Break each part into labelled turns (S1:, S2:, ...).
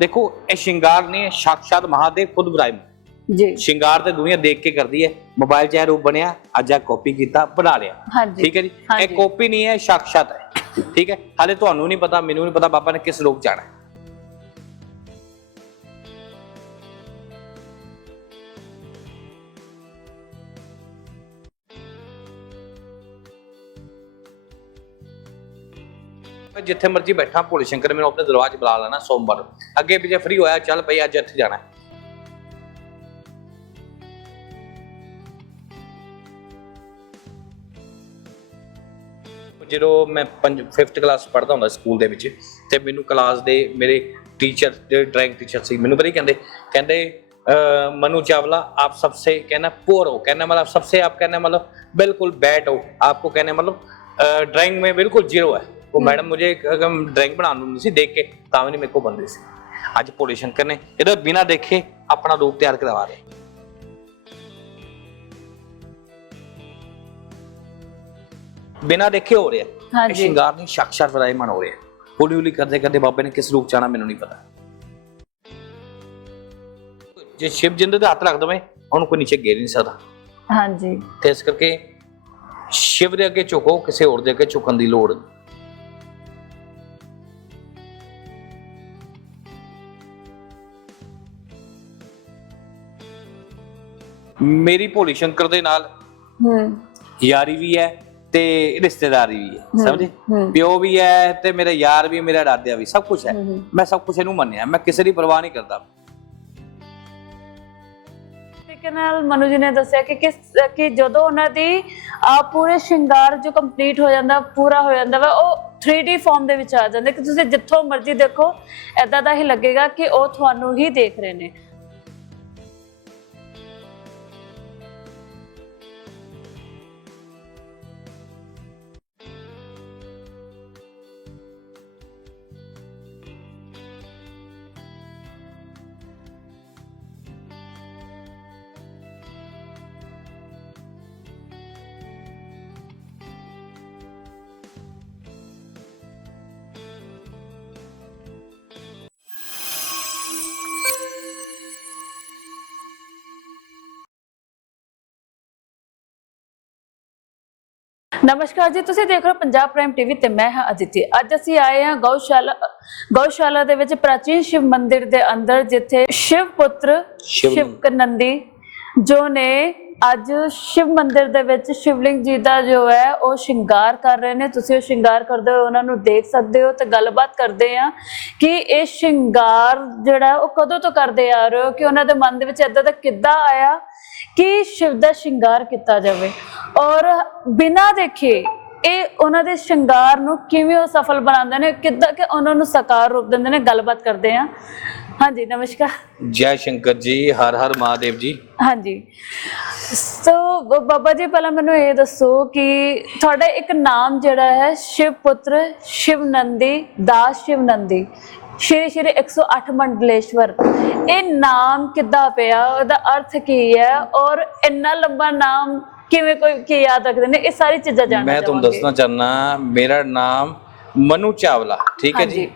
S1: ਦੇਖੋ ਇਹ ਸ਼ਿੰਗਾਰ ਨੇ ਸਾਖਸ਼ਾਤ ਮਹਾਦੇਵ ਖੁਦ ਬਰਾਇਮ
S2: ਜੀ।
S1: ਸ਼ਿੰਗਾਰ ਤੇ ਦੁਨੀਆ ਦੇਖ ਕੇ ਕਰਦੀ ਹੈ। ਮੋਬਾਈਲ 'ਚ ਇਹ ਰੂਪ ਬਣਿਆ ਅੱਜ ਆ ਕਾਪੀ ਕੀਤਾ ਬਣਾ ਲਿਆ। ਠੀਕ ਹੈ ਜੀ। ਇਹ ਕਾਪੀ ਨਹੀਂ ਹੈ ਸਾਖਸ਼ਾਤ ਹੈ। ਠੀਕ ਹੈ? ਹਾਲੇ ਤੁਹਾਨੂੰ ਨਹੀਂ ਪਤਾ ਮੈਨੂੰ ਨਹੀਂ ਪਤਾ ਬਾਬਾ ਨੇ ਕਿਸ ਲੋਕ ਜਾਣਾ ਜਿੱਥੇ ਮਰਜੀ ਬੈਠਾ ਭੋਲੇ ਸ਼ੰਕਰ ਨੇ ਮੈਨੂੰ ਆਪਣੇ ਦਰਵਾਜ਼ੇ ਬੁਲਾ ਲੈਣਾ ਸੋਮਵਾਰ ਅੱਗੇ ਪਿੱਛੇ ਫ੍ਰੀ ਹੋਇਆ ਚੱਲ ਭਈ ਅੱਜ ਇੱਥੇ ਜਾਣਾ ਹੈ। ਜਦੋਂ ਮੈਂ 5 5th ਕਲਾਸ ਪੜ੍ਹਦਾ ਹੁੰਦਾ ਸਕੂਲ ਦੇ ਵਿੱਚ ਤੇ ਮੈਨੂੰ ਕਲਾਸ ਦੇ ਮੇਰੇ ਟੀਚਰ ਜਿਹੜੇ ਡਰਾਇੰਗ ਟੀਚਰ ਸੀ ਮੈਨੂੰ ਬੜੀ ਕਹਿੰਦੇ ਕਹਿੰਦੇ अ, मनु चावला आप सबसे कहना पोर हो कहना मतलब सबसे आप कहना मतलब बिल्कुल बैट हो आपको कहना मतलब ड्राइंग में बिल्कुल जीरो है वो मैडम मुझे ड्राइंग ਬਣਾਉਣ ਨੂੰ ਸੀ ਦੇਖ ਕੇ ਤਾਂ ਵੀ ਨਹੀਂ ਮੇਰੇ ਕੋਲ ਬੰਦੇ ਸੀ। ਅੱਜ ਭੋਲੇ ਸ਼ੰਕਰ ਨੇ ਇਹਦਾ ਬਿਨਾ ਦੇਖੇ ਆਪਣਾ ਰੂਪ ਤਿਆਰ ਕਰਵਾ ਰਹੇ। ਬਿਨਾ ਦੇਖੇ ਹੋ ਰਿਹਾ।
S2: ਹਾਂਜੀ।
S1: ਸ਼ਿੰਗਾਰ ਨਹੀਂ ਸ਼ਕਸ਼ਰ ਵਿਰਾਜਮਾਨ ਹੋ ਰਿਹਾ। ਹੌਲੀ ਹੌਲੀ ਕਰਦੇ ਕਰਦੇ ਬਾਬੇ ਨੇ ਕਿਸ ਰੂਪ ਚ ਆਣਾ ਮੈਨੂੰ ਨਹੀਂ ਪਤਾ। ਜੇ ਸ਼ਿਵ ਜਿੰਦੇ ਦੇ ਹੱਥ ਰੱਖ ਦਵੇਂ ਉਹਨੂੰ ਕੋਈ ਨੀਚੇ ਗੇਰ ਨਹੀਂ ਸਕਦਾ।
S2: ਹਾਂਜੀ।
S1: ਤੇ ਇਸ ਕਰਕੇ ਸ਼ਿਵ ਦੇ ਅੱਗੇ ਝੁਕੋ ਕਿਸੇ ਹੋਰ ਦੇ ਅੱਗੇ ਝੁਕਣ ਦੀ ਲੋੜ ਨਹੀਂ ਮੇਰੀ ਭੋਲੀ ਸ਼ੰਕਰ ਦੇ ਨਾਲ
S2: ਹੂੰ।
S1: ਯਾਰੀ ਵੀ ਹੈ ਤੇ ਰਿਸ਼ਤੇਦਾਰੀ ਵੀ ਹੈ ਸਮਝੇ। ਪਿਓ ਵੀ ਹੈ ਤੇ ਮੇਰੇ ਯਾਰ ਵੀ ਮੇਰਾ ਦਾਦਿਆ ਵੀ ਸਭ ਕੁਝ ਹੈ। ਮੈਂ ਸਭ ਕੁਝ ਇਹਨੂੰ ਮੰਨਿਆ ਮੈਂ ਕਿਸੇ ਦੀ ਪਰਵਾਹ ਨਹੀਂ ਕਰਦਾ।
S2: ਤਰੀਕੇ ਨਾਲ ਮਨੂ ਜੀ ਨੇ ਦੱਸਿਆ ਕਿ ਕਿਸ ਕਿ ਜਦੋਂ ਉਹਨਾਂ ਦੀ ਆ ਪੂਰੇ ਸ਼ਿੰਗਾਰ ਜੋ ਕੰਪਲੀਟ ਹੋ ਜਾਂਦਾ ਪੂਰਾ ਹੋ ਜਾਂਦਾ ਵਾ ਉਹ 3D ਫਾਰਮ ਦੇ ਵਿੱਚ ਆ ਜਾਂਦੇ ਕਿ ਤੁਸੀਂ ਜਿੱਥੋਂ ਮਰਜ਼ੀ ਦੇਖੋ ਐਦਾਂ ਦਾ ਹੀ ਲੱਗੇਗਾ ਕਿ ਉਹ ਤੁਹਾਨੂੰ ਹੀ ਦੇਖ ਰਹੇ ਨੇ। ਨਮਸਕਾਰ ਜੀ ਤੁਸੀਂ ਦੇਖ ਰਹੇ ਹੋ ਪੰਜਾਬ ਪ੍ਰਾਈਮ ਟੀਵੀ ਤੇ ਮੈਂ ਹਾਂ ਅਜਿਤੀ ਅੱਜ ਅਸੀਂ ਆਏ ਹਾਂ ਗਊਸ਼ਾਲਾ ਗਊਸ਼ਾਲਾ ਦੇ ਵਿੱਚ ਪ੍ਰਾਚੀਨ ਸ਼ਿਵ ਮੰਦਿਰ ਦੇ ਅੰਦਰ ਜਿੱਥੇ ਸ਼ਿਵ ਪੁੱਤਰ
S1: ਸ਼ਿਵ-
S2: ਸ਼ਿਵ ਨੰਦੀ ਜੋ ਨੇ ਅੱਜ ਸ਼ਿਵ ਮੰਦਿਰ ਦੇ ਵਿੱਚ ਸ਼ਿਵਲਿੰਗ ਜੀ ਦਾ ਜੋ ਹੈ ਉਹ ਸ਼ਿੰਗਾਰ ਕਰ ਰਹੇ ਨੇ। ਤੁਸੀਂ ਉਹ ਸ਼ਿੰਗਾਰ ਕਰਦੇ ਹੋ ਉਹਨਾਂ ਨੂੰ ਦੇਖ ਸਕਦੇ ਹੋ ਤੇ ਗੱਲਬਾਤ ਕਰਦੇ ਆ ਕਿ ਇਹ ਸ਼ਿੰਗਾਰ ਜਿਹੜਾ ਉਹ ਕਦੋਂ ਤੋਂ ਕਰਦੇ ਆ ਰਹੇ ਹੋ? ਕਿ ਉਹਨਾਂ ਦੇ ਮਨ ਦੇ ਵਿੱਚ ਇਦਾਂ ਦਾ ਕਿੱਦਾਂ ਆਇਆ ਕਿ ਸ਼ਿਵ ਦਾ ਸ਼ਿੰਗਾਰ ਕੀਤਾ ਜਾਵੇ। ਔਰ ਬਿਨਾਂ ਦੇਖੇ ਇਹ ਉਹਨਾਂ ਦੇ ਸ਼ਿੰਗਾਰ ਨੂੰ ਕਿਵੇਂ ਉਹ ਸਫਲ ਬਣਾਉਂਦੇ ਨੇ ਕਿੱਦਾਂ ਕਿ ਉਹਨਾਂ ਨੂੰ ਸਾਕਾਰ ਰੂਪ ਦਿੰਦੇ ਨੇ ਗੱਲਬਾਤ ਕਰਦੇ ਆ ਹਾਂਜੀ ਨਮਸਕਾਰ।
S1: ਜੈ ਸ਼ੰਕਰ ਜੀ ਹਰ ਹਰ ਮਹਾਦੇਵ ਜੀ।
S2: ਹਾਂਜੀ। ਸੋ ਬਾਬਾ ਜੀ ਪਹਿਲਾਂ ਮੈਨੂੰ ਇਹ ਦੱਸੋ ਕਿ ਤੁਹਾਡਾ ਇੱਕ ਨਾਮ ਜਿਹੜਾ ਹੈ ਸ਼ਿਵ ਪੁੱਤਰ ਸ਼ਿਵ ਨੰਦੀ ਦਾਸ ਸ਼ਿਵ ਨੰਦੀ ਸ਼੍ਰੀ ਸ਼੍ਰੀ 108 ਮੰਡਲੇਸ਼ਵਰ ਇਹ ਨਾਮ ਕਿੱਦਾਂ ਪਿਆ? ਉਹਦਾ ਅਰਥ ਕੀ ਹੈ? ਔਰ ਇੰਨਾ ਲੰਬਾ ਨਾਮ ਕਿਵੇਂ ਕੋਈ ਕੀ ਯਾਦ ਰੱਖਦੇ ਨੇ? ਇਹ ਸਾਰੀ ਚੀਜ਼ਾਂ ਜਾਣਨਾ
S1: ਮੈਂ ਤੁਹਾਨੂੰ। ਦੱਸਣਾ ਚਾਹਨਾ ਮੇਰਾ ਨਾਮ ਮਨੂ ਚਾਵਲਾ ਠੀਕ ਹੈ ਜੀ।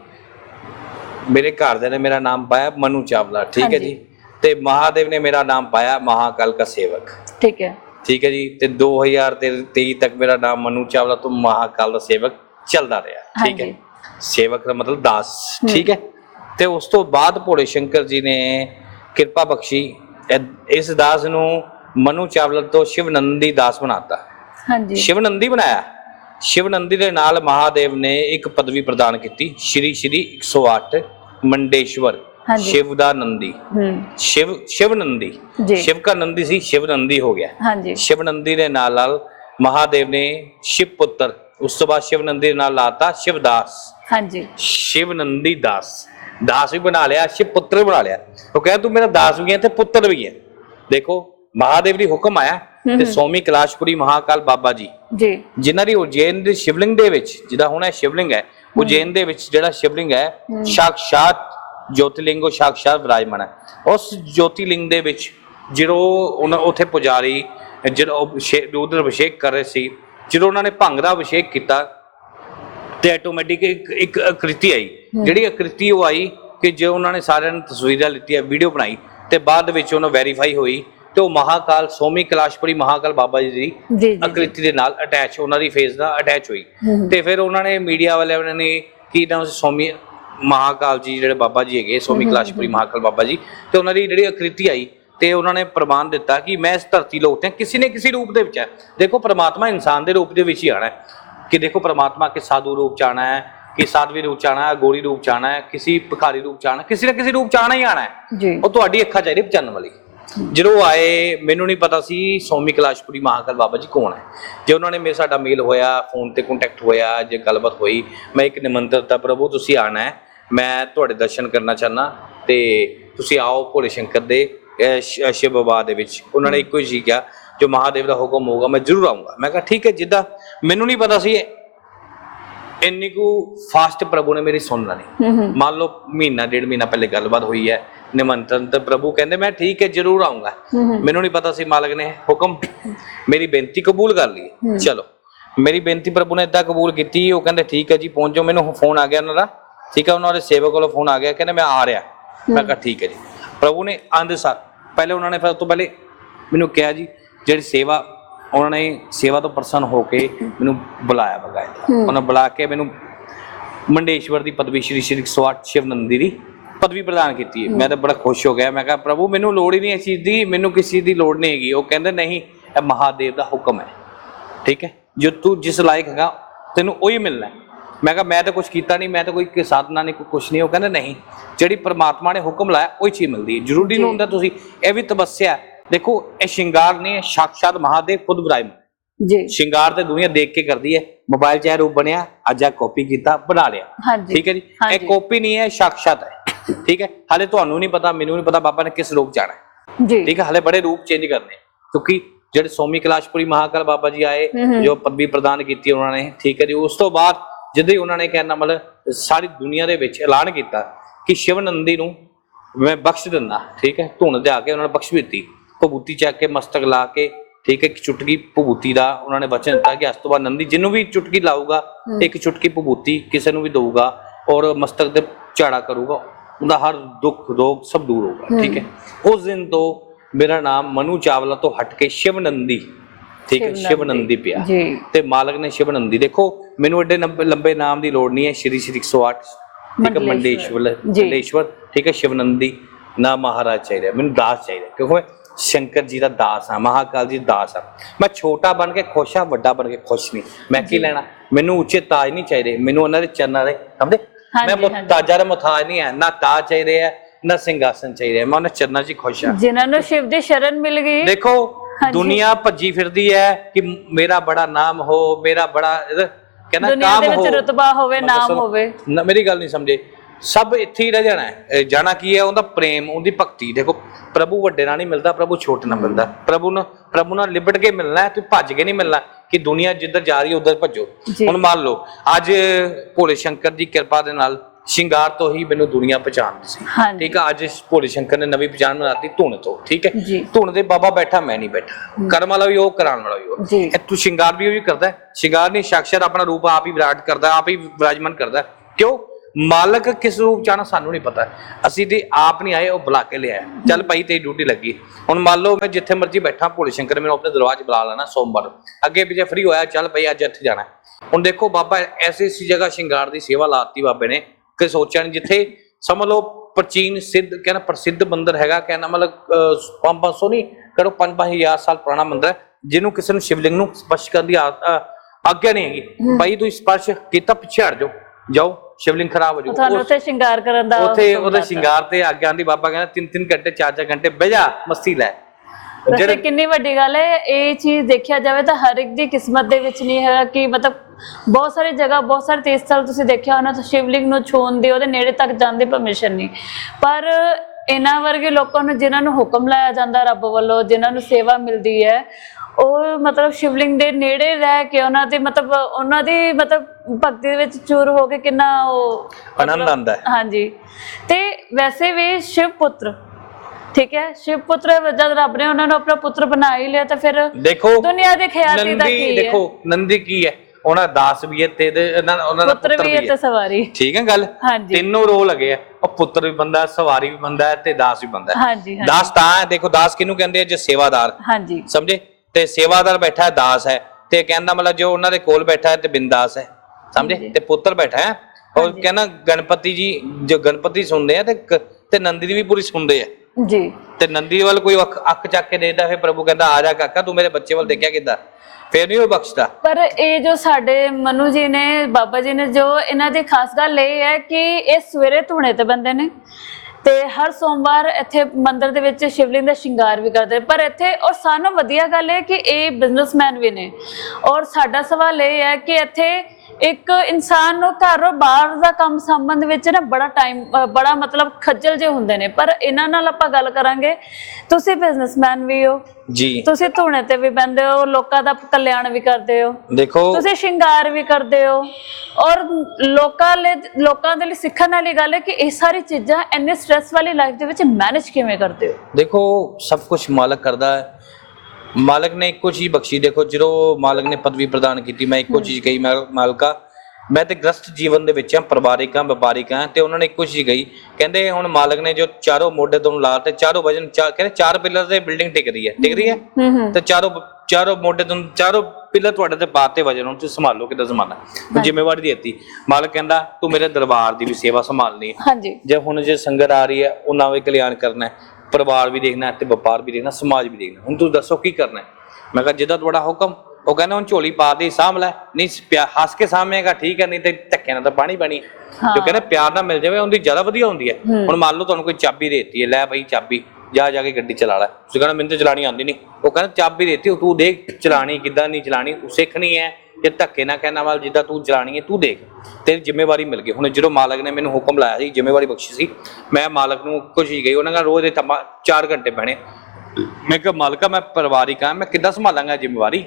S1: ਮੇਰੇ ਘਰਦਿਆਂ ਨੇ ਮੇਰਾ ਨਾਮ ਪਾਇਆ ਮਨੂ ਚਾਵਲਾ ਠੀਕ ਹੈ। ਜੀ? ਤੇ ਮਹਾਦੇਵ ਨੇ ਮੇਰਾ ਨਾਮ ਪਾਇਆ ਮਹਾਕਾਲ ਦਾ ਸੇਵਕ।
S2: ਠੀਕ ਹੈ।
S1: ਠੀਕ ਹੈ ਜੀ? ਤੇ 2023 ਤੱਕ ਮੇਰਾ ਨਾਮ ਮਨੂ ਚਾਵਲਾ ਤੋਂ ਮਹਾਕਾਲ ਦਾ ਸੇਵਕ ਚੱਲਦਾ ਰਿਹਾ ਠੀਕ ਹੈ। ਸੇਵਕ ਦਾ ਮਤਲਬ ਦਾਸ ਠੀਕ ਹੈ? ਤੇ ਉਸ ਤੋਂ ਬਾਅਦ ਭੋਲੇ ਸ਼ੰਕਰ ਜੀ ਨੇ ਕਿਰਪਾ ਬਖਸ਼ੀ ਇਸ ਦਾਸ ਨੂੰ ਮਨੂ ਚਾਵਲਾ ਤੋਂ ਸ਼ਿਵਨੰਦੀ ਦਾਸ ਬਣਾਤਾ।
S2: ਹਾਂਜੀ।
S1: ਸ਼ਿਵਨੰਦੀ ਬਣਾਇਆ। ਸ਼ਿਵਨੰਦੀ ਦੇ ਨਾਲ ਮਹਾਦੇਵ ਨੇ ਇੱਕ ਪਦਵੀ ਪ੍ਰਦਾਨ ਕੀਤੀ ਸ਼੍ਰੀ ਸ਼੍ਰੀ 108 ਮੰਡੇਸ਼ਵਰ
S2: ਹਾਂਜੀ।
S1: ਸ਼ਿਵ ਦਾ ਨੰਦੀ
S2: ਹੂੰ।
S1: ਸ਼ਿਵ ਸ਼ਿਵਨੰਦੀ।
S2: ਜੀ।
S1: ਸ਼ਿਵ ਕਾ ਨੰਦੀ ਸੀ ਸ਼ਿਵਨੰਦੀ ਹੋ ਗਿਆ।
S2: ਹਾਂਜੀ।
S1: ਸ਼ਿਵਨੰਦੀ ਦੇ ਨਾਲ ਨਾਲ ਮਹਾਦੇਵ ਨੇ ਸ਼ਿਵ ਪੁੱਤਰ ਉਸ ਤੋਂ ਬਾਅਦ ਸ਼ਿਵਨੰਦੀ ਦੇ ਨਾਲ ਲਾਤਾ ਸ਼ਿਵਦਾਸ।
S2: ਹਾਂਜੀ।
S1: ਸ਼ਿਵਨੰਦੀ ਦਾਸ। ਦਾਸ ਵੀ ਬਣਾ ਲਿਆ ਸ਼ਿਵ ਪੁੱਤਰ ਬਣਾ ਲਿਆ। ਉਹ ਕਹਿੰਦਾ ਤੂੰ ਮੇਰਾ ਦਾਸ ਵੀ ਹੈ ਤੇ ਪੁੱਤਰ ਵੀ ਹੈ। ਦੇਖੋ ਮਹਾਦੇਵ ਦੀ ਹੁਕਮ ਆਇਆ ਤੇ ਸੋਮੀ ਕਲਾਸ਼ਪੁਰੀ ਮਹਾਕਾਲ ਬਾਬਾ ਜੀ।
S2: ਜੀ।
S1: ਜਿਨ੍ਹਾਂ ਦੀ ਉਜੈਨ ਦੇ ਸ਼ਿਵਲਿੰਗ ਦੇ ਵਿੱਚ ਜਿਹਦਾ ਹੁਣ ਇਹ ਸ਼ਿਵਲਿੰਗ ਹੈ ਉਜੈਨ ਦੇ ਵਿੱਚ ਜਿਹੜਾ ਸ਼ਿਵਲਿੰਗ ਹੈ ਸਾਖਸ਼ਾਤ ਜੋਤਿਲਿੰਗੋ ਸਾਖਸ਼ਾਤ ਵਿਰਾਜਮਾਨ ਹੈ। ਉਸ ਜੋਤਿਲਿੰਗ ਦੇ ਵਿੱਚ ਜਦੋਂ ਉਹਨਾਂ ਉੱਥੇ ਪੁਜਾਰੀ ਅਭਿਸ਼ੇਕ ਰੁਦਰ ਅਭਿਸ਼ੇਕ ਕਰ ਰਹੇ ਸੀ ਜਦੋਂ ਉਹਨਾਂ ਨੇ ਭੰਗ ਦਾ ਅਭਿਸ਼ੇਕ ਕੀਤਾ ਤੇ ਆਟੋਮੈਟਿਕ ਇੱਕ ਇੱਕ ਆਕ੍ਰਿਤੀ ਆਈ। ਜਿਹੜੀ ਆਕ੍ਰਿਤੀ ਉਹ ਆਈ ਕਿ ਜੇ ਉਹਨਾਂ ਨੇ ਸਾਰਿਆਂ ਨੇ ਤਸਵੀਰਾਂ ਲਿੱਤੀਆਂ ਵੀਡੀਓ ਬਣਾਈ ਤੇ ਬਾਅਦ ਵਿੱਚ ਉਹਨਾਂ ਵੈਰੀਫਾਈ ਹੋਈ ਤੇ ਉਹ ਮਹਾਕਾਲ ਸੋਮੀ ਕਲਾਸ਼ਪੁਰੀ ਮਹਾਕਾਲ ਬਾਬਾ ਜੀ ਦੀ ਆਕ੍ਰਿਤੀ ਦੇ ਨਾਲ ਅਟੈਚ ਉਹਨਾਂ ਦੀ ਫੇਸ ਦਾ ਅਟੈਚ ਹੋਈ। ਤੇ ਫਿਰ ਉਹਨਾਂ ਨੇ ਮੀਡੀਆ ਵਾਲਿਆਂ ਨੇ ਕੀ ਨਾਮ ਸੋਮੀ ਮਹਾਕਾਲ ਜੀ ਜਿਹੜੇ ਬਾਬਾ ਜੀ ਹੈਗੇ ਸੋਮੀ ਕਲਾਸ਼ਪੁਰੀ ਮਹਾਕਾਲ ਬਾਬਾ ਜੀ ਤੇ ਉਹਨਾਂ ਦੀ ਜਿਹੜੀ ਆਕ੍ਰਿਤੀ ਆਈ ਤੇ ਉਹਨਾਂ ਨੇ ਪ੍ਰਮਾਣ ਦਿੱਤਾ ਕਿ ਮੈਂ ਇਸ ਧਰਤੀ ਲੋਕ ਤੇ ਕਿਸੇ ਨੇ ਕਿਸੇ ਰੂਪ ਦੇ ਵਿੱਚ ਹੈ। ਦੇਖੋ ਪ੍ਰਮਾਤਮਾ ਇਨਸਾਨ ਦੇ ਰੂਪ ਦੇ ਵਿੱਚ ਹੀ ਆਣਾ ਹੈ। ਕਿ ਦੇਖੋ ਪ੍ਰਮਾਤਮਾ ਕੇ ਸਾਧੂ ਰੂਪ ਚ ਆਣਾ ਹੈ ਕਿ ਸਾਧਵੀ ਰੂਪ ਚ ਆਣਾ ਹੈ ਗੋਰੀ ਰੂਪ ਚ ਆਣਾ ਹੈ ਕਿਸੇ ਭਿਖਾਰੀ ਰੂਪ ਚ ਆਣਾ ਕਿਸੇ ਨਾ ਕਿਸੇ ਰੂਪ ਚ ਆਣਾ ਹੀ ਆਣਾ ਹੈ। ਉਹ ਤੁਹਾਡੀ ਅੱਖਾਂ ਚਾਹੀਦੀ ਪਛਾਣਨ ਵਾਲੀ। ਜਦੋਂ ਆਏ ਮੈਨੂੰ ਨਹੀਂ ਪਤਾ ਸੀ ਸੌਮੀ ਕਲਾਸ਼ਪੁਰੀ ਮਹਾਕਾਲ ਬਾਬਾ ਜੀ ਕੌਣ ਹੈ। ਜੇ ਉਹਨਾਂ ਨੇ ਮੇਰੇ ਸਾਡਾ ਮੇਲ ਹੋਇਆ ਫੋਨ ਤੇ ਕੰਟੈਕਟ ਹੋਇਆ ਜੇ ਗੱਲਬਾਤ ਹੋਈ ਮੈਂ ਇੱਕ ਨਿਮੰਤਰਣ ਦਿੱਤਾ ਪ੍ਰਭੂ ਤੁਸੀਂ ਆਣਾ ਹੈ। ਮੈਂ ਤੁਹਾਡੇ ਦਰਸ਼ਨ ਕਰਨਾ ਚਾਹਨਾ ਤੇ ਤੁਸੀਂ ਆਓ ਭੋਲੇ ਸ਼ੰਕਰ ਦੇ ਸ਼ਿਵ ਬਾਬਾ ਦੇ ਵਿੱਚ। ਉਹਨਾਂ ਨੇ ਇੱਕੋ ਹੀ ਚੀਜ਼ ਕਿਹਾ ਜੋ ਮਹਾਦੇਵ ਦਾ ਹੁਕਮ ਹੋਊਗਾ ਮੈਂ ਜ਼ਰੂਰ ਆਉਂਗਾ ਮੈਂ ਕਿਹਾ ਠੀਕ ਹੈ ਜਿੱਦਾਂ ਮੈਨੂੰ ਨਹੀਂ ਪਤਾ ਸੀ ਇੰਨੀ ਕੁ ਫਾਸਟ ਪ੍ਰਭੂ ਨੇ ਮੇਰੀ ਸੁਣ ਲੈਣੀ। ਮੰਨ ਲਓ ਮਹੀਨਾ ਡੇਢ ਮਹੀਨਾ ਪਹਿਲੇ ਗੱਲਬਾਤ ਹੋਈ ਹੈ ਨਿਮੰਤਰਣ ਤੇ ਪ੍ਰਭੂ ਕਹਿੰਦੇ ਮੈਂ ਠੀਕ ਹੈ ਜ਼ਰੂਰ ਆਉਂਗਾ ਮੈਨੂੰ ਨਹੀਂ ਪਤਾ ਸੀ ਮਾਲਕ ਨੇ ਹੁਕਮ। ਮੇਰੀ ਬੇਨਤੀ ਕਬੂਲ ਕਰ ਲਈ ਚਲੋ ਮੇਰੀ ਬੇਨਤੀ ਪ੍ਰਭੂ ਨੇ ਇਦਾਂ ਕਬੂਲ ਕੀਤੀ ਉਹ ਕਹਿੰਦੇ ਠੀਕ ਹੈ ਜੀ ਪਹੁੰਚ ਮੈਨੂੰ ਫੋਨ ਆ ਗਿਆ ਉਹਨਾਂ ਦਾ। ਠੀਕ ਹੈ ਉਹਨਾਂ ਦੇ ਸੇਵਕ ਕੋਲੋਂ ਫੋਨ ਆ ਗਿਆ ਕਹਿੰਦੇ ਮੈਂ ਆ ਰਿਹਾ। ਮੈਂ ਕਿਹਾ ਠੀਕ ਹੈ ਜੀ। ਪ੍ਰਭੂ ਨੇ ਆਂਦੇ ਸਾਰ ਪਹਿਲੇ ਉਹਨਾਂ ਨੇ ਫਿਰ ਤੋਂ ਪਹਿਲੇ ਮੈਨੂੰ ਕਿਹਾ ਜੀ ਜਿਹੜੀ ਸੇਵਾ ਉਹਨਾਂ ਨੇ ਸੇਵਾ ਤੋਂ ਪ੍ਰਸੰਨ ਹੋ ਕੇ ਮੈਨੂੰ ਬੁਲਾਇਆ ਬਗਾਇਆ ਉਹਨਾਂ ਬੁਲਾ ਕੇ ਮੈਨੂੰ ਮੰਡੇਸ਼ਵਰ ਦੀ ਪਦਵੀ ਸ਼੍ਰੀ ਸ਼੍ਰੀ ਸਵਾਟ ਸ਼ਿਵ ਨੰਦੀ ਦੀ ਪਦਵੀ ਪ੍ਰਦਾਨ ਕੀਤੀ ਮੈਂ ਤਾਂ ਬੜਾ ਖੁਸ਼ ਹੋ ਗਿਆ। ਮੈਂ ਕਿਹਾ ਪ੍ਰਭੂ ਮੈਨੂੰ ਲੋੜ ਹੀ ਨਹੀਂ ਇਸ ਚੀਜ਼ ਦੀ ਮੈਨੂੰ ਕਿਸੇ ਦੀ ਲੋੜ ਨਹੀਂ ਹੈਗੀ। ਉਹ ਕਹਿੰਦੇ ਨਹੀਂ ਇਹ ਮਹਾਦੇਵ ਦਾ ਹੁਕਮ ਹੈ। ਠੀਕ ਹੈ? ਜੋ ਤੂੰ ਜਿਸ ਲਾਇਕ ਹੈਗਾ ਤੈਨੂੰ ਉਹੀ ਮਿਲਣਾ ਹੈ। ਮੈਂ ਕਿਹਾ ਮੈਂ ਤਾਂ ਕੁਝ ਕੀਤਾ ਨਹੀਂ ਮੈਂ ਤਾਂ ਕੋਈ ਸਾਧਨਾ ਨਹੀਂ ਕੋਈ ਕੁਝ ਨਹੀਂ। ਉਹ ਕਹਿੰਦੇ ਨਹੀਂ ਜਿਹੜੀ ਪ੍ਰਮਾਤਮਾ ਨੇ ਹੁਕਮ ਲਾਇਆ ਉਹੀ ਚੀਜ਼ ਮਿਲਦੀ ਹੈ। ਜ਼ਰੂਰੀ ਨਹੀਂ ਹੁੰਦਾ ਤੁਸੀਂ ਇਹ ਵੀ ਤਪੱਸਿਆ। ਦੇਖੋ ਇਹ ਸ਼ਿੰਗਾਰ ਨੇ ਸਾਕਸ਼ਾਤ ਮਹਾਦੇਵ ਖੁਦ ਬਰਾਇਮ
S2: ਜੀ।
S1: ਸ਼ਿੰਗਾਰ ਤੇ ਦੁਨੀਆ ਦੇਖ ਕੇ ਕਰਦੀ ਹੈ। ਮੋਬਾਈਲ 'ਚ ਇਹ ਰੂਪ ਬਣਿਆ ਅੱਜ ਆ ਕਾਪੀ ਕੀਤਾ ਬਣਾ ਲਿਆ। ਠੀਕ ਹੈ ਜੀ? ਇਹ। ਕਾਪੀ ਨਹੀਂ ਹੈ ਸਾਕਸ਼ਾਤ ਹੈ। ਠੀਕ ਹੈ? ਹਾਲੇ ਤੁਹਾਨੂੰ ਨਹੀਂ ਪਤਾ ਮੈਨੂੰ ਨਹੀਂ ਪਤਾ ਬਾਬਾ ਨੇ ਕਿਸ ਰੂਪ ਹੈ।
S2: ਜੀ।
S1: ਠੀਕ ਹੈ? ਹਲੇ ਬੜੇ ਰੂਪ ਚੇਂਜ ਕਰਨੇ ਕਿਉਂਕਿ ਜਿਹੜੇ ਸੋਮੀ ਕਲਾਸ਼ਪੁਰੀ ਮਹਾਕਾਲ ਬਾਬਾ ਜੀ ਆਏ। ਜੋ ਪਦਵੀ ਪ੍ਰਦਾਨ ਕੀਤੀ ਉਹਨਾਂ ਨੇ ਠੀਕ ਹੈ ਜੀ? ਉਸ ਤੋਂ ਬਾਅਦ ਜਦੋਂ ਉਹਨਾਂ ਨੇ ਕਹਿਣਾ ਮਤਲਬ ਸਾਰੀ ਦੁਨੀਆ ਦੇ ਵਿੱਚ ਐਲਾਨ ਕੀਤਾ ਕਿ ਸ਼ਿਵਨੰਦੀ ਨੂੰ ਮੈਂ ਬਖਸ਼ ਦਿੰਦਾ ਠੀਕ ਹੈ? ਧੁਨ ਦੇ ਆ ਕੇ ਉਹਨਾਂ ਨੇ ਬਖਸ਼ ਦਿੱਤੀ। ਭਭੂਤੀ ਚੱਕ ਕੇ ਮਸਤਕ ਲਾ ਕੇ ਠੀਕ ਹੈ ਇੱਕ ਚੁਟਕੀ ਭਭੂਤੀ ਦਾ ਉਹਨਾਂ ਨੇ ਵਚਨ ਦਿੱਤਾ ਕਿ ਅੱਜ ਤੋਂ ਬਾਅਦ ਨੰਦੀ ਜਿਹਨੂੰ ਵੀ ਚੁਟਕੀ ਲਾਊਗਾ ਇੱਕ ਚੁਟਕੀ ਭਭੂਤੀ ਕਿਸੇ ਨੂੰ ਵੀ ਦਊਗਾ ਔਰ ਮਸਤਕ ਤੇ ਝਾੜਾ ਕਰੂਗਾ ਉਹਦਾ ਹਰ ਦੁੱਖ ਰੋਗ ਸਭ ਦੂਰ ਹੋਊਗਾ ਠੀਕ ਹੈ? ਉਸ ਦਿਨ ਤੋਂ ਮੇਰਾ ਨਾਮ ਮਨੂ ਚਾਵਲਾ ਤੋਂ ਹਟ ਕੇ ਸ਼ਿਵਨੰਦੀ ਠੀਕ ਹੈ? ਸ਼ਿਵਨੰਦੀ ਪਿਆ।
S2: ਜੀ।
S1: ਤੇ ਮਾਲਕ ਨੇ ਸ਼ਿਵਨੰਦੀ ਦੇਖੋ ਮੈਨੂੰ ਐਡੇ ਲੰਬੇ ਨਾਮ ਦੀ ਲੋੜ ਨਹੀਂ ਹੈ ਸ਼੍ਰੀ ਸ਼੍ਰੀ 108 ਠੀਕ ਹੈ? ਮੰਡੇਸ਼ਵਰ। ਮੰਡੇਸ਼ਵਰ ਠੀਕ ਹੈ? ਸ਼ਿਵਨੰਦੀ ਨਾ ਮਹਾਰਾਜ ਚਾਹੀਦਾ ਮੈਨੂੰ ਦਾਸ ਚਾਹੀਦਾ ਕਿਉਂਕਿ ਸ਼ੰਕਰ ਜੀ ਦਾ ਦਾਸ ਹਾਂ ਮਹਾਕਾਲ ਜੀ ਦਾ ਦਾਸ ਹਾਂ। ਮੈਂ ਛੋਟਾ ਬਣ ਕੇ ਖੁਸ਼ ਹਾਂ ਵੱਡਾ ਬਣ ਕੇ ਖੁਸ਼ ਨਹੀਂ। ਮੈਂ ਕੀ ਲੈਣਾ? ਮੈਨੂੰ ਉੱਚੇ ਤਾਜ ਨਹੀਂ ਚਾਹੀਦੇ। ਮੈਨੂੰ ਉਹਨਾਂ ਦੇ ਚਰਨਾਂ ਦੇ ਸਮਝੇ? ਮੈਂ ਮੁਤਾਜਾ ਦਾ ਮੁਤਾਜ ਨਹੀਂ ਹੈ। ਨਾ ਤਾਜ ਚਾਹੀਦੇ ਹੈ ਨਾ ਸਿੰਘਾਸਨ ਚਾਹੀਦੇ ਹੈ ਮੈਂ ਉਹਨਾਂ ਚਰਨਾਂ 'ਚ ਹੀ ਖੁਸ਼ ਹਾਂ।
S2: ਜਿਨ੍ਹਾਂ ਨੂੰ ਸ਼ਿਵ ਦੀ ਸ਼ਰਨ ਮਿਲ ਗਈ
S1: ਦੇਖੋ। ਦੁਨੀਆ ਭੱਜੀ ਫਿਰਦੀ ਹੈ ਕਿ ਮੇਰਾ ਬੜਾ ਨਾਮ ਹੋ ਮੇਰਾ ਬੜਾ ਕਹਿੰਦਾ
S2: ਦੁਨੀਆ ਦੇ
S1: ਕਾਮ ਹੋ।
S2: ਵਿੱਚ ਰਤਬਾ ਹੋਵੇ ਨਾਮ ਹੋਵੇ।
S1: ਮੇਰੀ ਗੱਲ ਨਹੀਂ ਸਮਝੇ। ਸਭ ਇੱਥੇ ਹੀ ਰਹਿ ਜਾਣਾ ਹੈ। ਜਾਣਾ ਕੀ ਹੈ? ਉਹਦਾ ਪ੍ਰੇਮ ਉਹਦੀ ਭਗਤੀ। ਦੇਖੋ ਪ੍ਰਭੂ ਵੱਡੇ ਨਾਲ ਨਹੀਂ ਮਿਲਦਾ ਪ੍ਰਭੂ ਛੋਟੇ ਨਾਲ ਮਿਲਦਾ। ਪ੍ਰਭੂ ਨਾਲ ਪ੍ਰਭੂ ਨਾਲ ਲਿਬੜ ਕੇ ਮਿਲਣਾ ਹੈ ਤੇ ਭੱਜ ਕੇ ਨਹੀਂ ਮਿਲਣਾ ਕਿ ਦੁਨੀਆ ਜਿੱਧਰ ਜਾ ਰਹੀ ਹੈ ਉਧਰ ਭੱਜੋ। ਹੁਣ ਮੰਨ ਲਓ ਅੱਜ ਭੋਲੇ ਸ਼ੰਕਰ ਦੀ ਕਿਰਪਾ ਦੇ ਨਾਲ ਸ਼ਿੰਗਾਰ ਤੋਂ ਹੀ ਮੈਨੂੰ ਦੁਨੀਆ ਪਛਾਣਦੀ ਸੀ। ਠੀਕ ਆ ਅੱਜ ਭੋਲੇ ਸ਼ੰਕਰ ਨੇ ਨਵੀਂ ਪਛਾਣ ਬਣਾਤੀ ਧੁਨ ਤੋਂ ਠੀਕ ਹੈ? ਧੁਨ ਦੇ ਬਾਬਾ ਬੈਠਾ ਮੈਂ ਨਹੀਂ ਬੈਠਾ। ਕਰਮ ਵਾਲਾ ਵੀ ਉਹ ਕਰਾਉਣ ਵਾਲਾ ਵੀ ਉਹ। ਇਹ ਤੂੰ ਸ਼ਿੰਗਾਰ ਵੀ ਉਹ ਵੀ ਕਰਦਾ ਹੈ। ਸ਼ਿੰਗਾਰ ਨਹੀਂ ਸਾਕਸ਼ਾਤ ਆਪਣਾ ਰੂਪ ਆਪ ਹੀ ਵਿਰਾਟ ਕਰਦਾ ਹੈ, ਆਪ ਹੀ ਵਿਰਾਜਮਾਨ ਕਰਦਾ ਹੈ। ਕਿਉਂ? ਮਾਲਕ ਕਿਸ ਰੂਪ ਚ ਆਣਾ ਸਾਨੂੰ ਨਹੀਂ ਪਤਾ। ਅਸੀਂ ਤੇ ਆਪ ਨਹੀਂ ਆਏ ਉਹ ਬੁਲਾ ਕੇ ਲਿਆਇਆ ਚੱਲ ਭਾਈ ਤੇਰੀ ਡਿਊਟੀ ਲੱਗੀ। ਹੁਣ ਮੰਨ ਲਓ ਮੈਂ ਜਿੱਥੇ ਮਰਜ਼ੀ ਬੈਠਾ ਭੋਲੇ ਸ਼ੰਕਰ ਮੈਨੂੰ ਆਪਣੇ ਦਰਵਾਜ਼ੇ ਬੁਲਾ ਲੈਣਾ ਸੋਮਵਾਰ ਅੱਗੇ ਪਿੱਛੇ ਫ੍ਰੀ ਹੋਇਆ ਚੱਲ ਭਾਈ ਅੱਜ ਇੱਥੇ ਜਾਣਾ। ਹੁਣ ਦੇਖੋ ਬਾਬਾ ਐਸੀ ਐਸੀ ਜਗ੍ਹਾ ਸ਼ਿੰਗਾਰ ਦੀ ਸੇਵਾ ਲਾਤੀ ਬਾਬੇ ਨੇ। ਕਿ ਸੋਚਿਆ ਨਹੀਂ ਜਿੱਥੇ ਸਮਝ ਲਓ ਪ੍ਰਾਚੀਨ ਸਿੱਧ ਕਹਿੰਦਾ ਪ੍ਰਸਿੱਧ ਮੰਦਿਰ ਹੈਗਾ ਕਹਿੰਦਾ ਮਤਲਬ 500 ਨਹੀਂ ਕਰੋ 5-5000 ਸਾਲ ਪੁਰਾਣਾ ਮੰਦਿਰ ਹੈ ਜਿਹਨੂੰ ਕਿਸੇ ਨੂੰ ਸ਼ਿਵਲਿੰਗ ਨੂੰ ਸਪਰਸ਼ ਕਰਨ ਦੀ ਆਗਿਆ ਨਹੀਂ ਹੈਗੀ। ਭਾਈ ਤੂੰ ਸਪਰਸ਼ ਕੀਤਾ ਪਿੱਛੇ ਹਟ ਜਾਓ। ਜਾਓ। ਸ਼ਿਵਲਿੰਗ ਖਰਾਬ ਹੋ ਜਾਊ
S2: ਤੁਹਾਨੂੰ
S1: ਉਸ-
S2: ਉੱਥੇ ਸ਼ਿੰਗਾਰ ਕਰਨ ਦਾ
S1: ਉੱਥੇ ਉਹਦੇ। ਸ਼ਿੰਗਾਰ ਤੇ ਆਗਿਆ ਦੀ ਬਾਬਾ ਕਹਿੰਦਾ 3-3 ਘੰਟੇ 4-4 ਘੰਟੇ ਬਹਿ ਜਾ ਮਸਤੀ ਲੈ। ਜਿਹੜੇ
S2: ਕਿੰਨੀ ਵੱਡੀ ਗੱਲ ਹੈ ਇਹ ਚੀਜ਼ ਦੇਖਿਆ ਜਾਵੇ ਤਾਂ ਹਰ ਇੱਕ ਦੀ ਕਿਸਮਤ ਦੇ ਵਿੱਚ ਨਹੀਂ ਹੈ ਕਿ ਮਤਲਬ ਬਹੁਤ ਸਾਰੀ ਜਗ੍ਹਾ ਬਹੁਤ ਸਾਰੇ ਤੀਰਥ ਸਥਲ ਤੁਸੀਂ ਦੇਖਿਆ ਹੋਣਾ ਤਾਂ ਸ਼ਿਵਲਿੰਗ ਨੂੰ ਛੂਹਣ ਦੀ ਉਹਦੇ ਨੇੜੇ ਤੱਕ ਜਾਣ ਦੀ ਪਰਮਿਸ਼ਨ ਨਹੀਂ। ਪਰ ਇਹਨਾਂ ਵਰਗੇ ਲੋਕਾਂ ਨੂੰ ਜਿਨ੍ਹਾਂ ਨੂੰ ਹੁਕਮ ਲਾਇਆ ਜਾਂਦਾ ਰੱਬ ਵੱਲੋਂ ਜਿਨ੍ਹਾਂ ਨੂੰ ਸੇਵਾ ਮਿਲਦੀ ਹੈ ਉਹ ਮਤਲਬ ਸ਼ਿਵਲਿੰਗ ਦੇ ਨੇੜੇ ਰਹਿ ਕੇ ਉਹਨਾਂ ਦੇ ਮਤਲਬ ਉਹਨਾਂ ਦੀ ਮਤਲਬ ਭਗਤੀ ਦੇ ਵਿੱਚ ਚੂਰ ਹੋ ਕੇ ਕਿੰਨਾ ਉਹ
S1: ਆਨੰਦ ਆਉਂਦਾ ਹੈ।
S2: ਹਾਂਜੀ। ਤੇ ਵੈਸੇ ਵੀ ਸ਼ਿਵ ਪੁੱਤਰ ਠੀਕ ਹੈ ਸ਼ਿਵ ਪੁੱਤਰ ਜਦ ਰੱਬ ਨੇ ਉਹਨਾਂ ਨੂੰ ਆਪਣਾ ਪੁੱਤਰ ਬਣਾ ਹੀ ਲਿਆ ਤਾਂ ਫਿਰ
S1: ਦੇਖੋ
S2: ਦੁਨੀਆ ਦੇ ਖਿਆਤੀ ਦਾ
S1: ਨੰਦੀ
S2: ਕੀ ਹੈ?
S1: ਦੇਖੋ ਨੰਦੀ ਕੀ ਹੈ? ਉਹਨਾਂ ਦਾਸ ਵੀ ਹੈ ਤੇ ਉਹਨਾਂ ਦਾ
S2: ਪੁੱਤਰ ਵੀ ਹੈ ਤੇ ਸਵਾਰੀ।
S1: ਠੀਕ ਹੈ ਗੱਲ? ਤਿੰਨੋਂ ਰੋਲ ਹੈਗੇ ਆ। ਉਹ ਪੁੱਤਰ ਵੀ ਬੰਦਾ ਸਵਾਰੀ ਵੀ ਬੰਦਾ ਹੈ ਤੇ ਦਾਸ ਵੀ ਬੰਦਾ ਹੈ।
S2: ਹਾਂਜੀ ਹਾਂਜੀ।
S1: ਦਾਸ ਤਾਂ ਹੈ ਦੇਖੋ ਦਾਸ ਕਿਹਨੂੰ ਕਹਿੰਦੇ ਆ? ਜੇ ਸੇਵਾਦਾਰ।
S2: ਹਾਂਜੀ।
S1: ਸਮਝੇ? ਤੇ ਸੇਵਾਦਾਰ ਬੈਠਾ ਹੈ ਦਾਸ ਹੈ। ਤੇ ਕਹਿੰਦਾ ਮਤਲਬ ਜੋ ਉਹਨਾਂ ਦੇ ਕੋਲ ਬੈਠਾ ਹੈ ਤੇ ਬਿੰਦਾਸ ਹੈ। ਸਮਝੇ? ਤੇ ਪੁੱਤਰ ਬੈਠਾ ਹੈ। ਔਰ ਕਹਿੰਦਾ ਗਣਪਤੀ ਜੀ ਜੋ ਗਣਪਤੀ ਸੁਣਦੇ ਆ ਤੇ ਤੇ ਨੰਦੀ ਦੀ ਵੀ ਪੂਰੀ ਸੁਣਦੇ ਆ।
S2: ਜੀ।
S1: ਤੇ ਨੰਦੀ ਵੱਲ ਕੋਈ ਅੱਖ ਅੱਖ ਚੱਕ ਕੇ ਦੇਖਦਾ ਫਿਰ ਪ੍ਰਭੂ ਕਹਿੰਦਾ ਆ ਜਾ ਕਾਕਾ ਤੂੰ ਮੇਰੇ ਬੱਚੇ ਵੱਲ ਦੇਖਿਆ ਕਿੱਦਾਂ? ਫਿਰ ਨਹੀਂ ਉਹ ਬਖਸ਼ਦਾ।
S2: ਪਰ ਇਹ ਜੋ ਸਾਡੇ ਮਨੂ ਜੀ ਨੇ ਬਾਬਾ ਜੀ ਨੇ ਜੋ ਇਹਨਾਂ ਦੀ ਖਾਸ ਗੱਲ ਇਹ ਹੈ ਕਿ ਇਹ ਸਵੇਰੇ ਧੂਣੇ ਤੇ ਬੰਦੇ ਨੇ। ਤੇ ਹਰ ਸੋਮਵਾਰ ਇੱਥੇ ਮੰਦਿਰ ਦੇ ਵਿੱਚ ਸ਼ਿਵਲਿੰਗ ਦਾ ਸ਼ਿੰਗਾਰ ਵੀ ਕਰਦੇ ਪਰ ਇੱਥੇ ਔਰ ਸਾਨੂੰ ਵਧੀਆ ਗੱਲ ਹੈ ਕਿ ਇਹ ਬਿਜ਼ਨਸਮੈਨ ਵੀ ਨੇ। ਔਰ ਸਾਡਾ ਸਵਾਲ ਇਹ ਹੈ ਕਿ ਇੱਥੇ ਇੱਕ ਇਨਸਾਨ ਨੂੰ ਘਰੋਂ ਬਾਹਰ ਦਾ ਕੰਮ ਸੰਬੰਧ ਵਿੱਚ ਨਾ ਬੜਾ ਟਾਈਮ ਬੜਾ ਮਤਲਬ ਖੱਜਲ ਜੇ ਹੁੰਦੇ ਨੇ। ਪਰ ਇਹਨਾਂ ਨਾਲ ਆਪਾਂ ਗੱਲ ਕਰਾਂਗੇ। ਤੁਸੀਂ ਬਿਜ਼ਨਸਮੈਨ ਵੀ ਹੋ।
S1: ਜੀ।
S2: ਤੁਸੀਂ ਧੂਣੇ ਤੇ ਵੀ ਬੰਦੇ ਹੋ ਲੋਕਾਂ ਦਾ ਕਲਿਆਣ ਵੀ ਕਰਦੇ ਹੋ।
S1: ਦੇਖੋ।
S2: ਤੁਸੀਂ ਸ਼ਿੰਗਾਰ ਵੀ ਕਰਦੇ ਹੋ। ਔਰ ਲੋਕਾਂ ਲਈ ਲੋਕਾਂ ਦੇ ਲਈ ਸਿੱਖਣ ਵਾਲੀ ਗੱਲ ਹੈ ਕਿ ਇਹ ਸਾਰੀ ਚੀਜ਼ਾਂ ਇੰਨੇ ਸਟ੍ਰੈਸ ਵਾਲੀ ਲਾਈਫ ਦੇ ਵਿੱਚ ਮੈਨੇਜ ਕਿਵੇਂ ਕਰਦੇ ਹੋ?
S1: ਦੇਖੋ ਸਭ ਕੁਝ ਮਾਲਕ ਕਰਦਾ ਹੈ। ਮਾਲਕ ਨੇ ਇੱਕੋ ਚੀਜ਼ ਬਖਸ਼ੀ। ਦੇਖੋ ਜਦੋਂ ਮਾਲਕ ਨੇ ਪਦਵੀ ਪ੍ਰਦਾਨ ਕੀਤੀ ਮੈਂ ਇੱਕੋ ਚੀਜ਼ ਕਹੀ ਮੈਂ ਮਾਲਕਾ ਮੈਂ ਤੇ ਗ੍ਰਸਤ ਜੀਵਨ ਦੇ ਵਿੱਚ ਹਾਂ ਪਰਿਵਾਰਿਕ ਹਾਂ ਵਪਾਰਿਕ ਹਾਂ ਤੇ ਉਹਨਾਂ ਨੇ ਇੱਕੋ ਚੀਜ਼ ਕਹੀ। ਕਹਿੰਦੇ ਹੁਣ ਮਾਲਕ ਨੇ ਜੋ ਚਾਰੋਂ ਮੋਢੇ ਤੋਂ ਲਾ ਤੇ ਚਾਰੋਂ ਵਜਨ ਚਾ- ਕਹਿੰਦੇ ਚਾਰ ਪਿੱਲਰ ਤੇ ਬਿਲਡਿੰਗ ਟਿਕਦੀ ਹੈ। ਟਿਕਦੀ ਹੈ?
S2: ਹੂੰ ਹੂੰ।
S1: ਤੇ ਚਾਰੋਂ ਚਾਰੋਂ ਮੋਢੇ ਤੋਂ ਚਾਰੋਂ ਪਿੱਲਰ ਤੁਹਾਡੇ ਤੇ ਪਾਤੇ ਵਜਨ ਹੁਣ ਤੁਸੀਂ ਸੰਭਾਲੋ ਕਿੱਦਾਂ ਸੰਭਾਲਣਾ। ਹੁਣ ਜ਼ਿੰਮੇਵਾਰੀ ਦੇ ਦਿੱਤੀ। ਮਾਲਕ ਕਹਿੰਦਾ ਤੂੰ ਮੇਰੇ ਦਰਬਾਰ ਦੀ ਵੀ ਸੇਵਾ ਸੰਭਾਲਣੀ ਹੈ।
S2: ਹਾਂਜੀ।
S1: ਜੇ ਹੁਣ ਜੇ ਸੰਗਤ ਆ ਰਹੀ ਹੈ ਉਹਨਾਂ ਵੀ ਕਲਿਆਣ ਕਰਨਾ ਹੈ। ਪਰਿਵਾਰ ਵੀ ਦੇਖਣਾ ਤੇ ਵਪਾਰ ਵੀ ਦੇਖਣਾ ਸਮਾਜ ਵੀ ਦੇਖਣਾ। ਹੁਣ ਤੁਸੀਂ ਦੱਸੋ ਕੀ ਕਰਨਾ ਹੈ? ਮੈਂ ਕਿਹਾ ਜਿੱਦਾਂ ਤੁਹਾਡਾ ਹੁਕਮ ਉਹ ਕਹਿੰਦਾ ਹੁਣ ਝੋਲੀ ਪਾ ਦੇ ਸਾਂਭ ਲੈ। ਨਹੀਂ ਪਿਆ- ਹੱਸ ਕੇ ਸਾਂਭੇਗਾ ਠੀਕ ਹੈ ਨਹੀਂ ਤੇ ਧੱਕੇ ਨਾਲ ਤਾਂ ਪਾਣੀ ਪਾਣੀ ਜੋ ਕਹਿੰਦੇ ਪਿਆਰ ਨਾਲ ਮਿਲ ਜਾਵੇ ਉਹਦੀ ਜ਼ਿਆਦਾ ਵਧੀਆ ਹੁੰਦੀ ਹੈ। ਹੁਣ ਮੰਨ ਲਓ ਤੁਹਾਨੂੰ ਕੋਈ ਚਾਬੀ ਦੇ ਦਿੱਤੀ ਹੈ ਲੈ ਬਈ ਚਾਬੀ ਜਾ ਜਾ ਕੇ ਗੱਡੀ ਚਲਾ ਲੈ। ਤੁਸੀਂ ਕਹਿੰਦਾ ਮੈਨੂੰ ਤਾਂ ਚਲਾਣੀ ਆਉਂਦੀ ਨਹੀਂ। ਉਹ ਕਹਿੰਦਾ ਚਾਬੀ ਦਿੱਤੀ ਤੂੰ ਦੇਖ ਚਲਾਣੀ ਕਿੱਦਾਂ ਨਹੀਂ ਚਲਾਣੀ ਤੂੰ ਸਿੱਖਣੀ ਹੈ। ਜੇ ਧੱਕੇ ਨਾ ਕਹਿਣਾ ਵਾਲ ਜਿੱਦਾਂ ਤੂੰ ਚਲਾਣੀ ਹੈ, ਤੂੰ ਦੇਖ। ਤੇਰੀ ਜ਼ਿੰਮੇਵਾਰੀ ਮਿਲ ਗਈ। ਹੁਣ ਜਦੋਂ ਮਾਲਕ ਨੇ ਮੈਨੂੰ ਹੁਕਮ ਲਾਇਆ ਸੀ, ਜ਼ਿੰਮੇਵਾਰੀ ਬਖਸ਼ੀ ਸੀ, ਮੈਂ ਮਾਲਕ ਨੂੰ ਕੁਝ ਹੀ ਗਈ। ਉਹਨਾਂ ਦਾ ਰੋਜ਼ ਦੇ 4 ਘੰਟੇ ਬਹਿਣੇ। ਮੈਂ ਕਿਹਾ, ਮਾਲਕਾ, ਮੈਂ ਪਰਿਵਾਰਿਕ ਹਾਂ, ਮੈਂ ਕਿੱਦਾਂ ਸੰਭਾਲਾਂਗਾ ਜ਼ਿੰਮੇਵਾਰੀ?